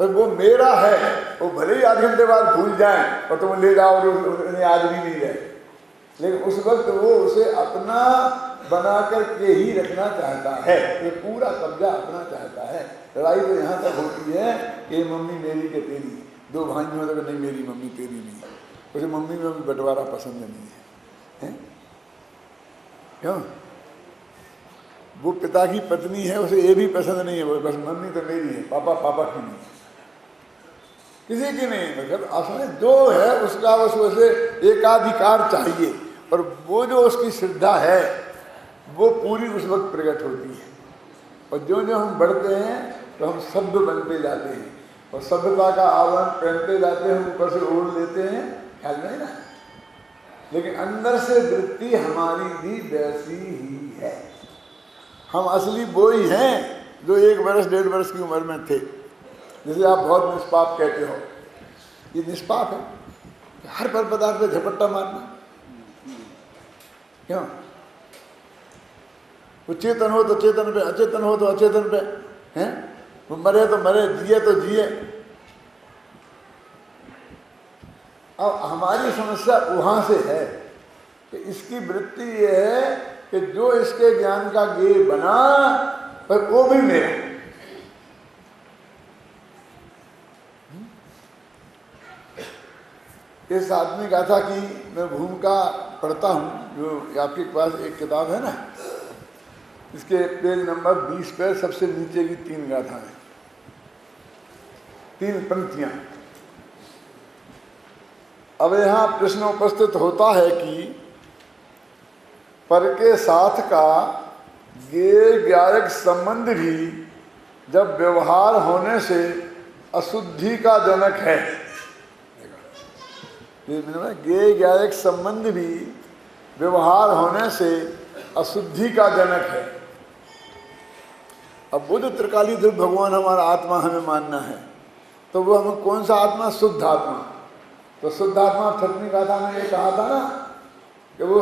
पर वो मेरा है। वो भले ही आधे घंटे बाद भूल जाए और तुम ले जाओ और उन्हें याद भी नहीं रहे, लेकिन उस वक्त वो उसे अपना बना करके ही रखना चाहता है, ये पूरा कब्जा अपना चाहता है। लड़ाई तो यहाँ तक होती है कि मम्मी मेरी के तेरी, दो भाइयों तक नहीं मेरी मम्मी तेरी नहीं, उसे मम्मी में भी बंटवारा पसंद नहीं है, क्यों? वो पिता की पत्नी है, उसे ये भी पसंद नहीं है, बस मम्मी तो मेरी है, पापा पापा की नहीं, किसी की नहीं। मतलब असली जो है उसका बस उसे एकाधिकार चाहिए, और वो जो उसकी श्रद्धा है वो पूरी उस वक्त प्रकट होती है। और जो जो हम बढ़ते हैं तो हम सभ्य बनते जाते हैं, और सभ्यता का आवरण पहनते जाते हैं, ऊपर से ओढ़ लेते हैं, ख्याल नहीं ना, लेकिन अंदर से वृत्ति हमारी भी वैसी ही है। हम असली वो ही हैं जो 1 वर्ष 1.5 वर्ष की उम्र में थे। जैसे आप बहुत निष्पाप कहते हो, ये निष्पाप है, हर पर पदार्थ पे झपट्टा मारना, क्यों? वो चेतन हो तो चेतन पे, अचेतन हो तो अचेतन पे, हैं? वो मरे तो मरे, जिए तो जिए। अब हमारी समस्या वहां से है कि इसकी वृत्ति ये है कि जो इसके ज्ञान का गेय बना, पर वो भी मेरा। इस आदमी गाथा की मैं भूमिका पढ़ता हूँ, जो आपके पास एक किताब है ना, इसके पेज नंबर 20 पे सबसे नीचे की 3 गाथाएं, 3 पंक्तियां। अब यहाँ प्रश्न उपस्थित होता है कि पर के साथ का गेय ज्ञायक संबंध भी जब व्यवहार होने से अशुद्धि का जनक है, गेय ज्ञायक संबंध भी व्यवहार होने से अशुद्धि का जनक है। अब वो जो त्रिकाली ध्रुव भगवान हमारा आत्मा हमें मानना है, तो वो हमें कौन सा आत्मा? शुद्ध आत्मा। तो शुद्ध आत्मा 6वीं गाथा में ये कहा था ना कि वो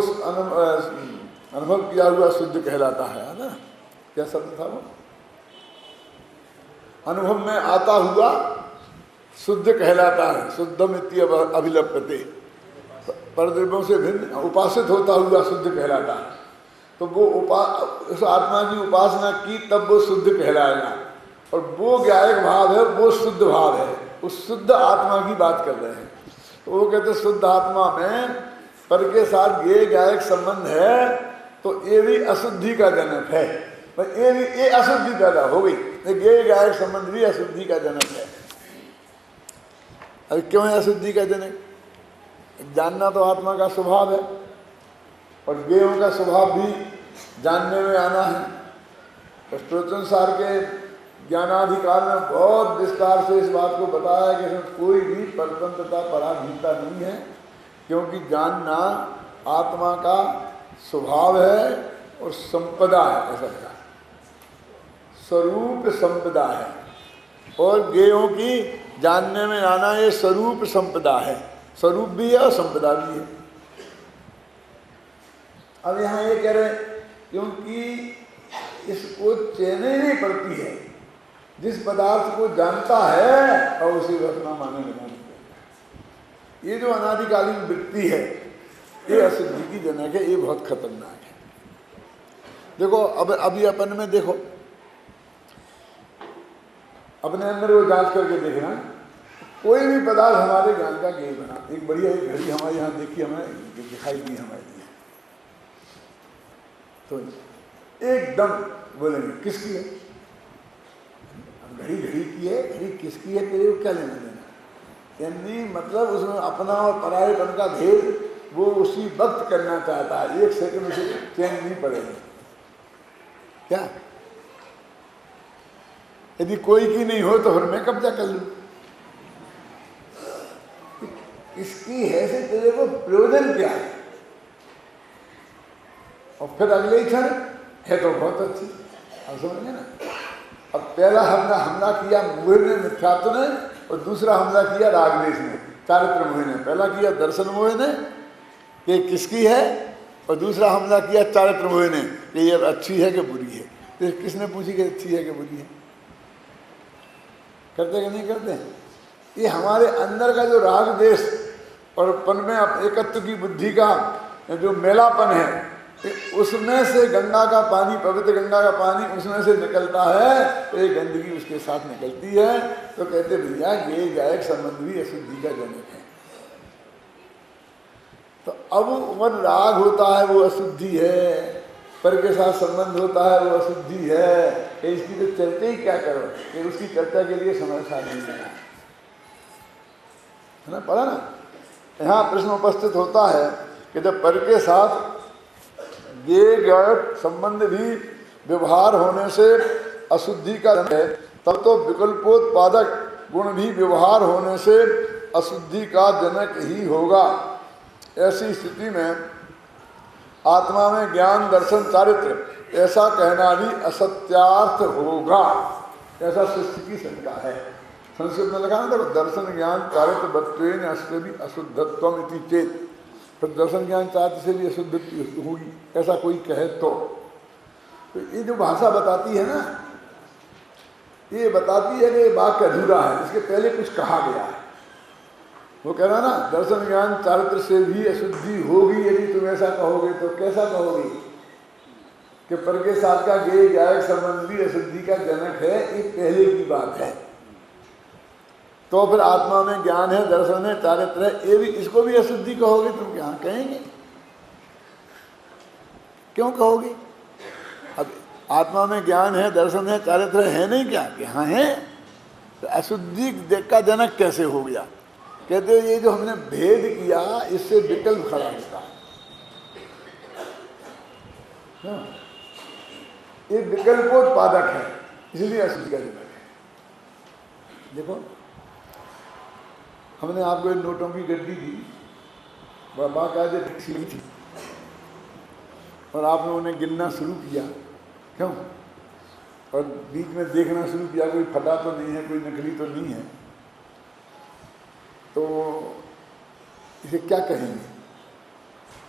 अनुभव किया हुआ शुद्ध कहलाता है ना, क्या शब्द था वो? अनुभव में आता हुआ शुद्ध कहलाता है, शुद्धम इत्य अभिलप्यते, परद्रव्यों से भिन्न उपासित होता हुआ शुद्ध कहलाता है। तो वो उस आत्मा की उपासना की तब वो शुद्ध कहलाएगा, और वो ज्ञायक भाव है, वो शुद्ध भाव है, उस शुद्ध आत्मा की बात कर रहे हैं। तो वो कहते शुद्ध आत्मा में पर के साथ ये ज्ञायक संबंध है, तो ये भी अशुद्धि का जनक है, ये अशुद्धि पैदा हो गई, ये ज्ञायक संबंध भी अशुद्धि का जनक है। अरे क्यों है अशुद्धि का जनक? जानना तो आत्मा का स्वभाव है, और ज्ञेयों का स्वभाव भी जानने में आना है। और स्त्रोत्रसार के ज्ञानाधिकार में बहुत विस्तार से इस बात को बताया कि इसमें कोई भी परतंत्रता पराधीनता नहीं है, क्योंकि जानना आत्मा का स्वभाव है और संपदा है, ऐसा कहा, स्वरूप संपदा है। और ज्ञेयों की जानने में आना ये स्वरूप संपदा है, स्वरूप भी है और संपदा भी है। अब यहाँ ये कह रहे क्योंकि इसको चैन ही नहीं पड़ती है, जिस पदार्थ को जानता है और उसे अपना माने लगा। ये जो अनादिकालीन वृत्ति है ये अशुद्धि की जनक है, ये बहुत खतरनाक है। देखो अब अभी अपन में देखो, अपने अंदर वो जांच करके देखना, कोई भी पदार्थ हमारे ज्ञान का गेय बना। एक बढ़िया एक घड़ी हमारे यहाँ देखी, हमें दिखाई दी हमारे लिए, तो एकदम बोलेंगे किसकी है? घड़ी घड़ी की है, घड़ी किसकी है, तेरे को क्या लेना देना? यानी मतलब उसमें अपना और परायेपन का भेद वो उसी वक्त करना चाहता है, 1 सेकंड उसे चैन नहीं पड़ेगा। क्या यदि कोई की नहीं हो तो फिर मैं कब्जा कर लूं? इसकी है से तेरे को प्रयोजन क्या है? और फिर अगले ही क्षण है तो बहुत अच्छी। अब समझे ना, अब पहला हमला किया मोह ने, मिथ्यात्व ने, और दूसरा हमला किया रागद्वेष ने, चारित्र मोह ने। पहला किया दर्शन मोह ने कि किसकी है, और दूसरा हमला किया चारित्र मोह ने कि ये अच्छी है कि बुरी है। तो किसने पूछी कि अच्छी है कि बुरी है? करते कि नहीं करते? ये हमारे अंदर का जो राग देश और पन में एकत्व की बुद्धि का जो मेलापन है, उसमें से गंगा का पानी, पवित्र गंगा का पानी उसमें से निकलता है, तो ये गंदगी उसके साथ निकलती है। तो कहते भैया ये गायक संबंध भी अशुद्धि का जनक है। तो अब वन राग होता है वो अशुद्धि है, पर के साथ संबंध होता है वो अशुद्धि है। इसकी तो चर्चा ही क्या करो कि उसकी चर्चा के लिए समय साथ नहीं है ना, पढ़ा ना। यहाँ प्रश्न उपस्थित होता है कि जब पर के साथ ये गायक संबंध भी व्यवहार होने से अशुद्धि का जनक है, तब तो विकल्पोत्पादक गुण भी व्यवहार होने से अशुद्धि का जनक ही होगा। ऐसी स्थिति में आत्मा में ज्ञान दर्शन चारित्र ऐसा कहना भी असत्यार्थ होगा, ऐसा शिष्य की शंका है। संस्कृत में लिखा ना, देखो, दर्शन ज्ञान चारित्र बत्वेन अस्य भी अशुद्धत्वम इति चेत। फिर दर्शन ज्ञान चारित्र से भी अशुद्धि होगी, ऐसा कोई कहे तो ये जो भाषा बताती है ना, ये बताती है कि ये वाक्य अधूरा है, इसके पहले कुछ कहा गया है। वो कह रहा ना, दर्शन ज्ञान चारित्र से भी अशुद्धि होगी यदि तुम ऐसा कहोगे, तो कैसा कहोगे कि पर के साथ का गेय गायक संबंध भी अशुद्धि का जनक है, ये पहले की बात है। तो फिर आत्मा में ज्ञान है, दर्शन है, चारित्र है, ये भी, इसको भी अशुद्धि कहोगे तुम? क्या कहेंगे? क्यों कहोगे? अब आत्मा में ज्ञान है, दर्शन है, चारित्र है नहीं क्या? कि हाँ है, तो अशुद्धि का जनक कैसे हो गया? कहते ये जो हमने भेद किया इससे विकल्प खड़ा होता है। ये विकल्पोत्पादक है, इसलिए अशुद्धि का जनक है। देखो, हमने आपको इन नोटों की गड्डी दी, बाकायदे फिक्सी थी, और आपने उन्हें गिनना शुरू किया। क्यों? और बीच में देखना शुरू किया, कोई फटा तो नहीं है, कोई नकली तो नहीं है। तो इसे क्या कहेंगे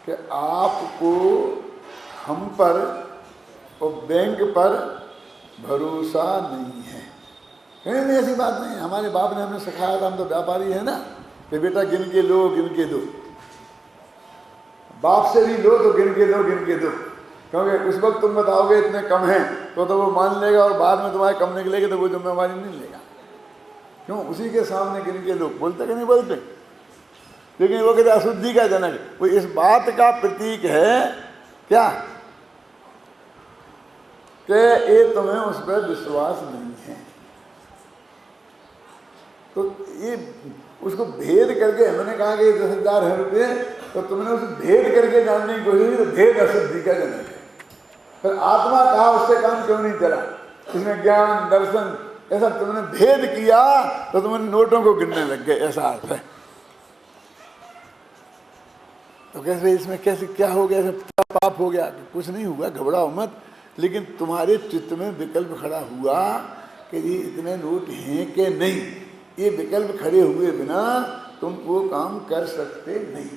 कि आपको हम पर और बैंक पर भरोसा नहीं है? नहीं, ऐसी बात नहीं है। हमारे बाप ने हमें सिखाया था, हम तो व्यापारी है ना, कि बेटा गिन के लो, गिन के दो। बाप से भी लो तो गिन के लो, गिन के दो, क्योंकि उस वक्त तुम बताओगे इतने कम हैं तो वो मान लेगा, और बाद में तुम्हारे कम निकलेगी तो वो जिम्मेवारी नहीं लेगा। क्यों? उसी के सामने गिन के लोग बोलते कि नहीं बोलते? लेकिन वो कहते अशुद्धि का जनक, वो इस बात का प्रतीक है क्या कि ये तुम्हें उस पर विश्वास नहीं है। तो ये उसको भेद करके, हमने कहा कि 10,000 है रुपये, तो तुमने उसे भेद करके जानने की कोशिश की, तो भेद अशुद्धि का जनक है। फिर आत्मा कहा, उससे काम क्यों नहीं चला? इसमें ज्ञान दर्शन ऐसा तुमने भेद किया तो तुमने नोटों को गिनने लग गए, ऐसा अर्थ है। तो कैसे इसमें कैसे क्या हो गया? क्या पाप हो गया? कुछ नहीं हुआ, घबराओ मत। लेकिन तुम्हारे चित्त में विकल्प खड़ा हुआ कि ये इतने नोट हैं कि नहीं। ये विकल्प खड़े हुए बिना तुम वो काम कर सकते नहीं।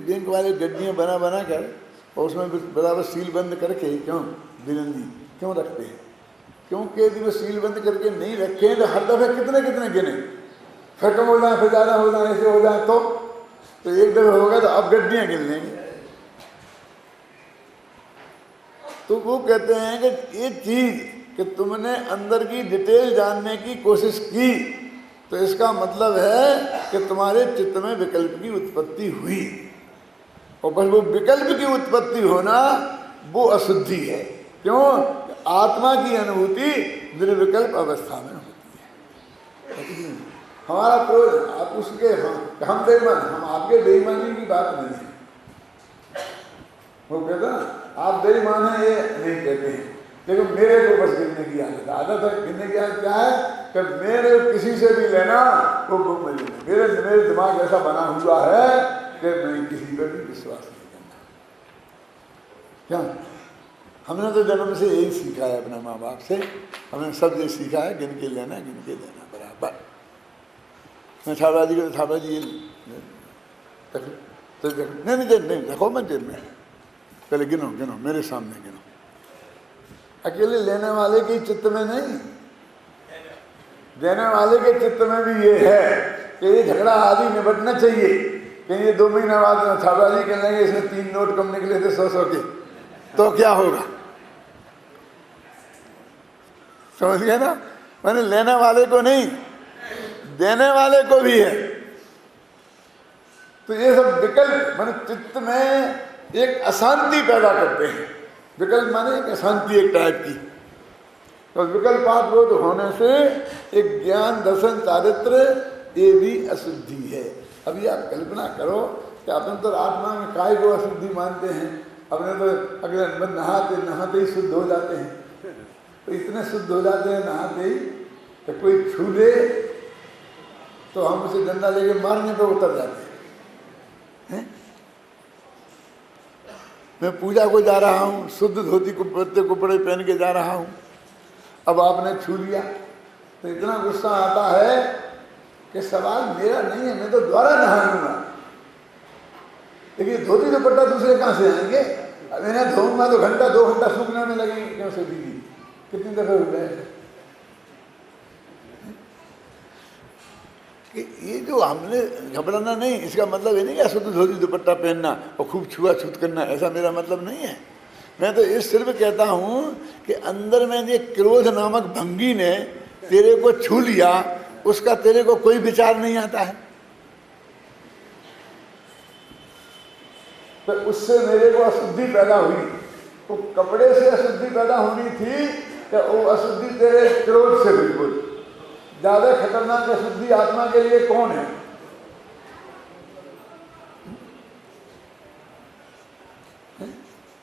बैंक वाले गड्डियां बना बना कर और उसमें बराबर सील बंद करके क्यों बिरंदी क्यों रखते हैं? क्योंकि यदि वो सील बंद करके नहीं रखे तो हर दफे कितने कितने गिने, फिर कम हो जाए, फिर ज़्यादा हो जाए, ऐसे हो जाए तो एक दफे होगा तो अब गड्डियां गिन लेंगे। तो वो कहते हैं कि ये चीज़ कि तुमने अंदर की डिटेल जानने की कोशिश की, तो इसका मतलब है कि तुम्हारे चित्त में विकल्प की उत्पत्ति हुई, और बस वो विकल्प की उत्पत्ति होना वो अशुद्धि है। क्यों? आत्मा की अनुभूति निर्विकल्प अवस्था में होती है। हमारा क्रोध आप उसके हम बेईमान, हम आपके बेईमानी की बात नहीं है। वो कहता आप बेईमान हैं ये नहीं कहते हैं, लेकिन मेरे को बस गिनने की आदत है। गिनने की आदत क्या है कि मेरे किसी से भी लेना वो मेरे दिमाग ऐसा बना हुआ है कि मैं किसी पर भी विश्वास नहीं करना। क्या? हमने तो जन्म से यही सीखा है अपने माँ बाप से, हमने सब ये सीखा है गिन के लेना, गिन के देना बराबर। मैं ठाकुर जी को ठाकुर जी तो नहीं देखो मैं जेब में, पहले गिनो गिनो, मेरे सामने गिनो। अकेले लेने वाले के चित्त में नहीं, देने वाले के चित्त में भी ये है कि ये झगड़ा आदि निपटना चाहिए। कहीं ये 2 महीने बाद छापाजी कर लेंगे, इसमें 3 नोट कम निकले थे 100-100 के, तो क्या होगा? समझ गए ना? मैंने लेने वाले को नहीं, देने वाले को भी है। तो ये सब विकल्प माने चित्त में एक अशांति पैदा करते हैं। विकल्प माने एक अशांति एक टाइप की। तो विकल्पात्रोध होने से एक ज्ञान दर्शन चारित्र ये भी अशुद्धि है। अभी आप कल्पना करो कि अपन तो आत्मा में काय को अशुद्धि मानते हैं, अपने तो अगले नहाते नहाते ही शुद्ध हो जाते हैं। तो इतने शुद्ध हो जाते हैं नहाते ही, तो कोई छू ले तो हम उसे डंडा लेके मारने पे उतर जाते हैं। मैं पूजा को जा रहा हूँ, शुद्ध धोती कपड़े पहन के जा रहा हूँ, अब आपने छू लिया तो इतना गुस्सा आता है कि सवाल मेरा नहीं है, मैं तो द्वारा नहा लूंगा। लेकिन धोती दुपट्टा दूसरे कहाँ से आएंगे? अब इन्हें धोऊंगा तो घंटा 2 घंटा सूखने में लगेंगे, क्यों से दीदी कितनी दफे हो गए कि ये जो हमने घबराना नहीं, इसका मतलब ये नहीं कि शुद्ध धोती दुपट्टा पहनना और खूब छुआ-छूत करना, ऐसा मेरा मतलब नहीं है। मैं तो ये सिर्फ कहता हूँ कि अंदर में ये क्रोध नामक भंगी ने तेरे को छू लिया, उसका तेरे को कोई विचार नहीं आता है, तो उससे मेरे को अशुद्धि पैदा हुई। तो कपड़े से अशुद्धि पैदा होनी थी कि वो अशुद्धि तेरे क्रोध से। बिल्कुल ज्यादा खतरनाक अशुद्धि आत्मा के लिए कौन है?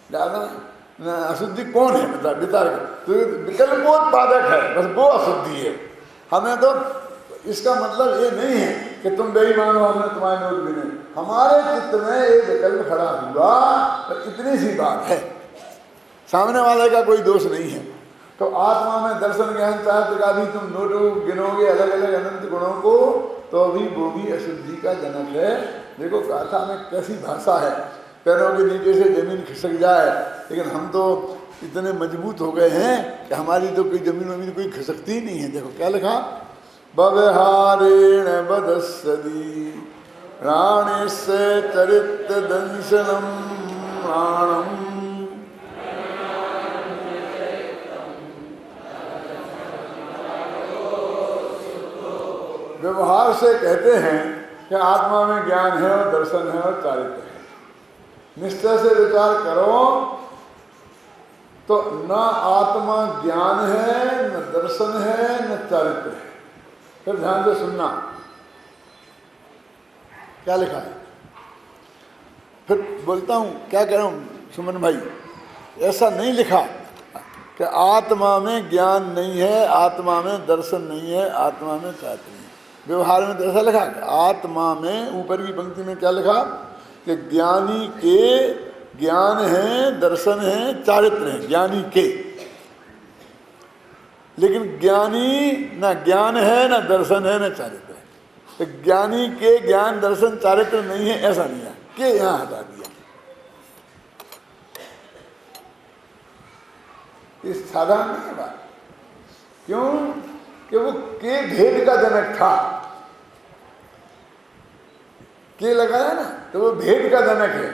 ज्यादा अशुद्धि कौन है? मतलब विचार तो विकल्पोत्पादक है, बस वो अशुद्धि है। हमें तो इसका मतलब ये नहीं है कि तुम बेईमान हो, हमने तुम्हारे नोट भी नहीं। हमारे चित्त में ये विकल्प खड़ा हुआ तो इतनी सी बात है, सामने वाले का कोई दोष नहीं है। तो आत्मा में दर्शन ज्ञान चारित्र का भी तुम नोट गिनोगे अलग अलग अनंत गुणों को, तो भी वो भी अशुद्धि का जनक है। देखो गाथा में कैसी भाषा है, पैरों के नीचे से जमीन खिसक जाए, लेकिन हम तो इतने मजबूत हो गए हैं कि हमारी तो कोई जमीन कोई खिसकती ही नहीं है। देखो क्या लिखा, व्यवहारेण बदस्सदी प्राणेस्य चरित्र दंशनम प्राणम। व्यवहार से कहते हैं कि आत्मा में ज्ञान है और दर्शन है और चारित्र है। निश्चय से विचार करो तो न आत्मा ज्ञान है, न दर्शन है, न चारित्र है। फिर ध्यान से सुनना क्या लिखा है, फिर बोलता हूं क्या कह रहा हूं सुमन भाई। ऐसा नहीं लिखा कि आत्मा में ज्ञान नहीं है, आत्मा में दर्शन नहीं है, आत्मा में चारित्र नहीं। व्यवहार में तो ऐसा लिखा कि आत्मा में, ऊपर की पंक्ति में क्या लिखा कि ज्ञानी के ज्ञान है, दर्शन है, चारित्र है, ज्ञानी के। लेकिन ज्ञानी ना ज्ञान है, ना दर्शन है, ना चारित्र है। तो ज्ञानी के ज्ञान दर्शन चारित्र नहीं है ऐसा नहीं है, के यहां हटा दिया। इस साधारण नहीं है बात। क्यों कि वो के भेद का जनक था, के लगाया ना तो वो भेद का जनक है,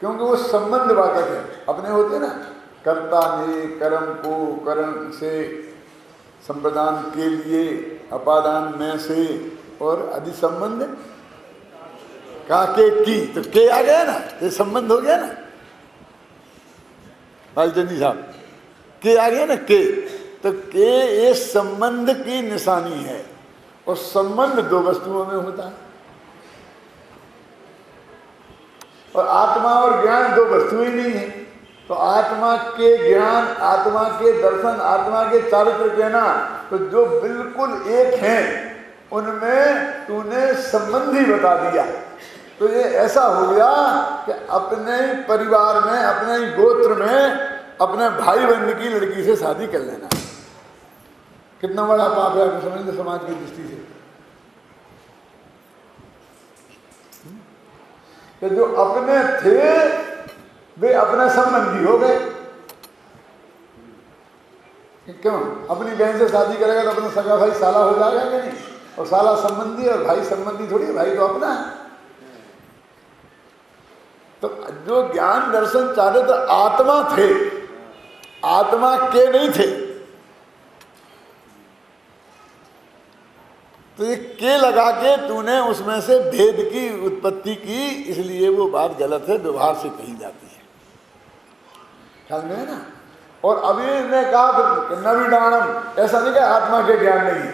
क्योंकि वो संबंध वाचक है। अपने होते ना कर्ता ने कर्म को कर्म से, संप्रदान के लिए, अपादान में से, और आदि संबंध का के की, तो के आ गया ना, ये संबंध हो गया ना भाईचंदी साहब, के आ गया ना के। तो के ये संबंध की निशानी है, और संबंध 2 वस्तुओं में होता है, और आत्मा और ज्ञान 2 वस्तु ही नहीं है। तो आत्मा के ज्ञान, आत्मा के दर्शन, आत्मा के चारित्र कहना, तो जो बिल्कुल एक हैं उनमें तूने संबंधी बता दिया। तो ये ऐसा हो गया कि अपने परिवार में, अपने गोत्र में, अपने भाई बहन की लड़की से शादी कर लेना कितना बड़ा पाप है, आप समझ लो समाज की दृष्टि से। कि जो अपने थे वे अपने संबंधी हो गए। क्यों? अपनी बहन से शादी करेगा तो अपना सगा भाई साला हो जाएगा कि नहीं? और साला संबंधी और भाई संबंधी थोड़ी, भाई तो अपना है। तो जो ज्ञान दर्शन चाहे तो आत्मा थे, आत्मा के नहीं थे। तो ये के लगा के तूने उसमें से भेद की उत्पत्ति की, इसलिए वो बात गलत है, व्यवहार से कही जाती है। ख्याल में है ना? और अभी ने कहा नवीडानम, ऐसा नहीं कहा आत्मा के ज्ञान नहीं,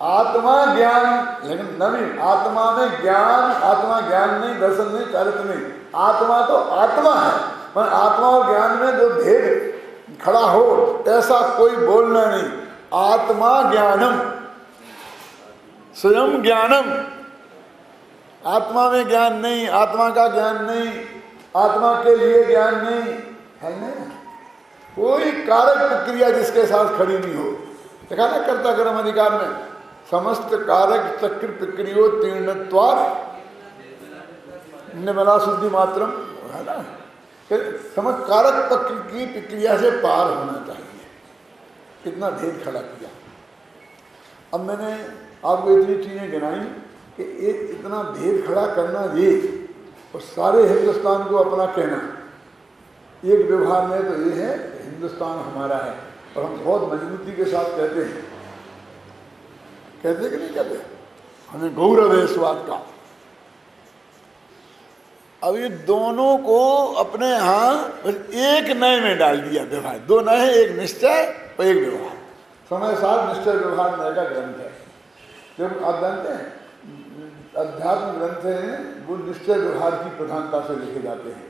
आत्मा ज्ञान, लेकिन नवीन आत्मा में ज्ञान, आत्मा ज्ञान नहीं, दर्शन नहीं, चारित्र नहीं, आत्मा तो आत्मा है। पर आत्मा और ज्ञान में जो भेद खड़ा हो ऐसा कोई बोलना नहीं। आत्मा ज्ञानम, स्वयं ज्ञानम, आत्मा में ज्ञान नहीं, आत्मा का ज्ञान नहीं, आत्मा के लिए ज्ञान नहीं है ना? कोई कारक प्रक्रिया जिसके साथ खड़ी नहीं हो। देखा ना कर्ता कर्म अधिकार में, समस्त कारक चक्र प्रक्रियो तीर्णत्वार निर्मला शुद्धि मात्रम, है ना? समस्त कारक पक्ष की प्रक्रिया से पार होना चाहिए। कितना भेद खड़ा किया। अब मैंने आपको इतनी चीजें गिनाई कि ये इतना भेद खड़ा करना, ये और सारे हिंदुस्तान को अपना कहना, एक व्यवहार में तो ये है हिंदुस्तान हमारा है। और हम बहुत मजबूती के साथ कहते हैं, कहते कि नहीं कहते, हमें गौरव है इस बात का। अब ये दोनों को अपने यहाँ एक नए में डाल दिया व्यवहार। दो नए हैं, एक निश्चय और एक व्यवहार। समय साथ निश्चय व्यवहार नए का ग्रंथ है। जब आप जानते हैं अध्यात्म ग्रंथ हैं वो निश्चय व्यवहार की प्रधानता से लिखे जाते हैं,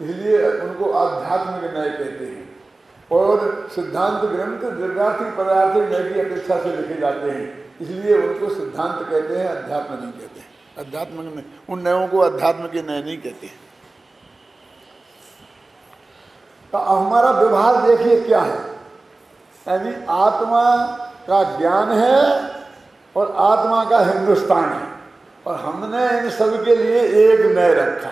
इसलिए उनको आध्यात्मिक न्याय कहते हैं। और सिद्धांत ग्रंथ द्रव्यार्थी पदार्थी न्याय की अपेक्षा से लिखे जाते हैं, इसलिए उनको सिद्धांत कहते हैं, अध्यात्म नहीं कहते हैं। अध्यात्म में उन न्यायों को अध्यात्म के न्याय नहीं कहते हैं। तो हमारा व्यवहार देखिए क्या है, यानी आत्मा का ज्ञान है और आत्मा का हिंदुस्तान है, और हमने इन सब के लिए एक न्याय रखा।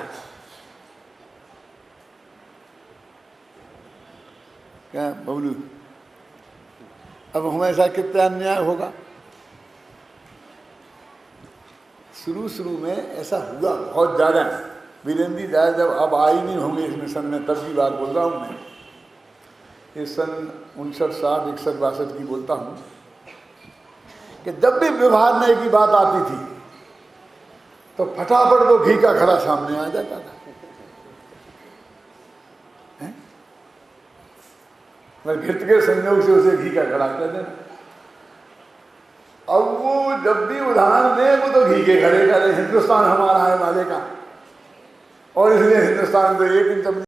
क्या बबलू, अब हमेशा कितना अन्याय होगा। शुरू में ऐसा हुआ बहुत ज़्यादा। वीरेंद्र दास जब अब आई नहीं होंगे इस मिशन में, तब की बात बोल रहा हूँ मैं, ये सन 59, 60, 61, 62 की बोलता हूँ, कि जब भी व्यवहार नए की बात आती थी तो फटाफट वो घी का घड़ा सामने आ जाता था। मैं घृत के संयोग से उसे घी का घड़ा कह देना। अब वो जब भी उदाहरण दे वो तो घी के घड़े करे, हिंदुस्तान हमारा है वाले का, और इसलिए हिंदुस्तान तो एक इंच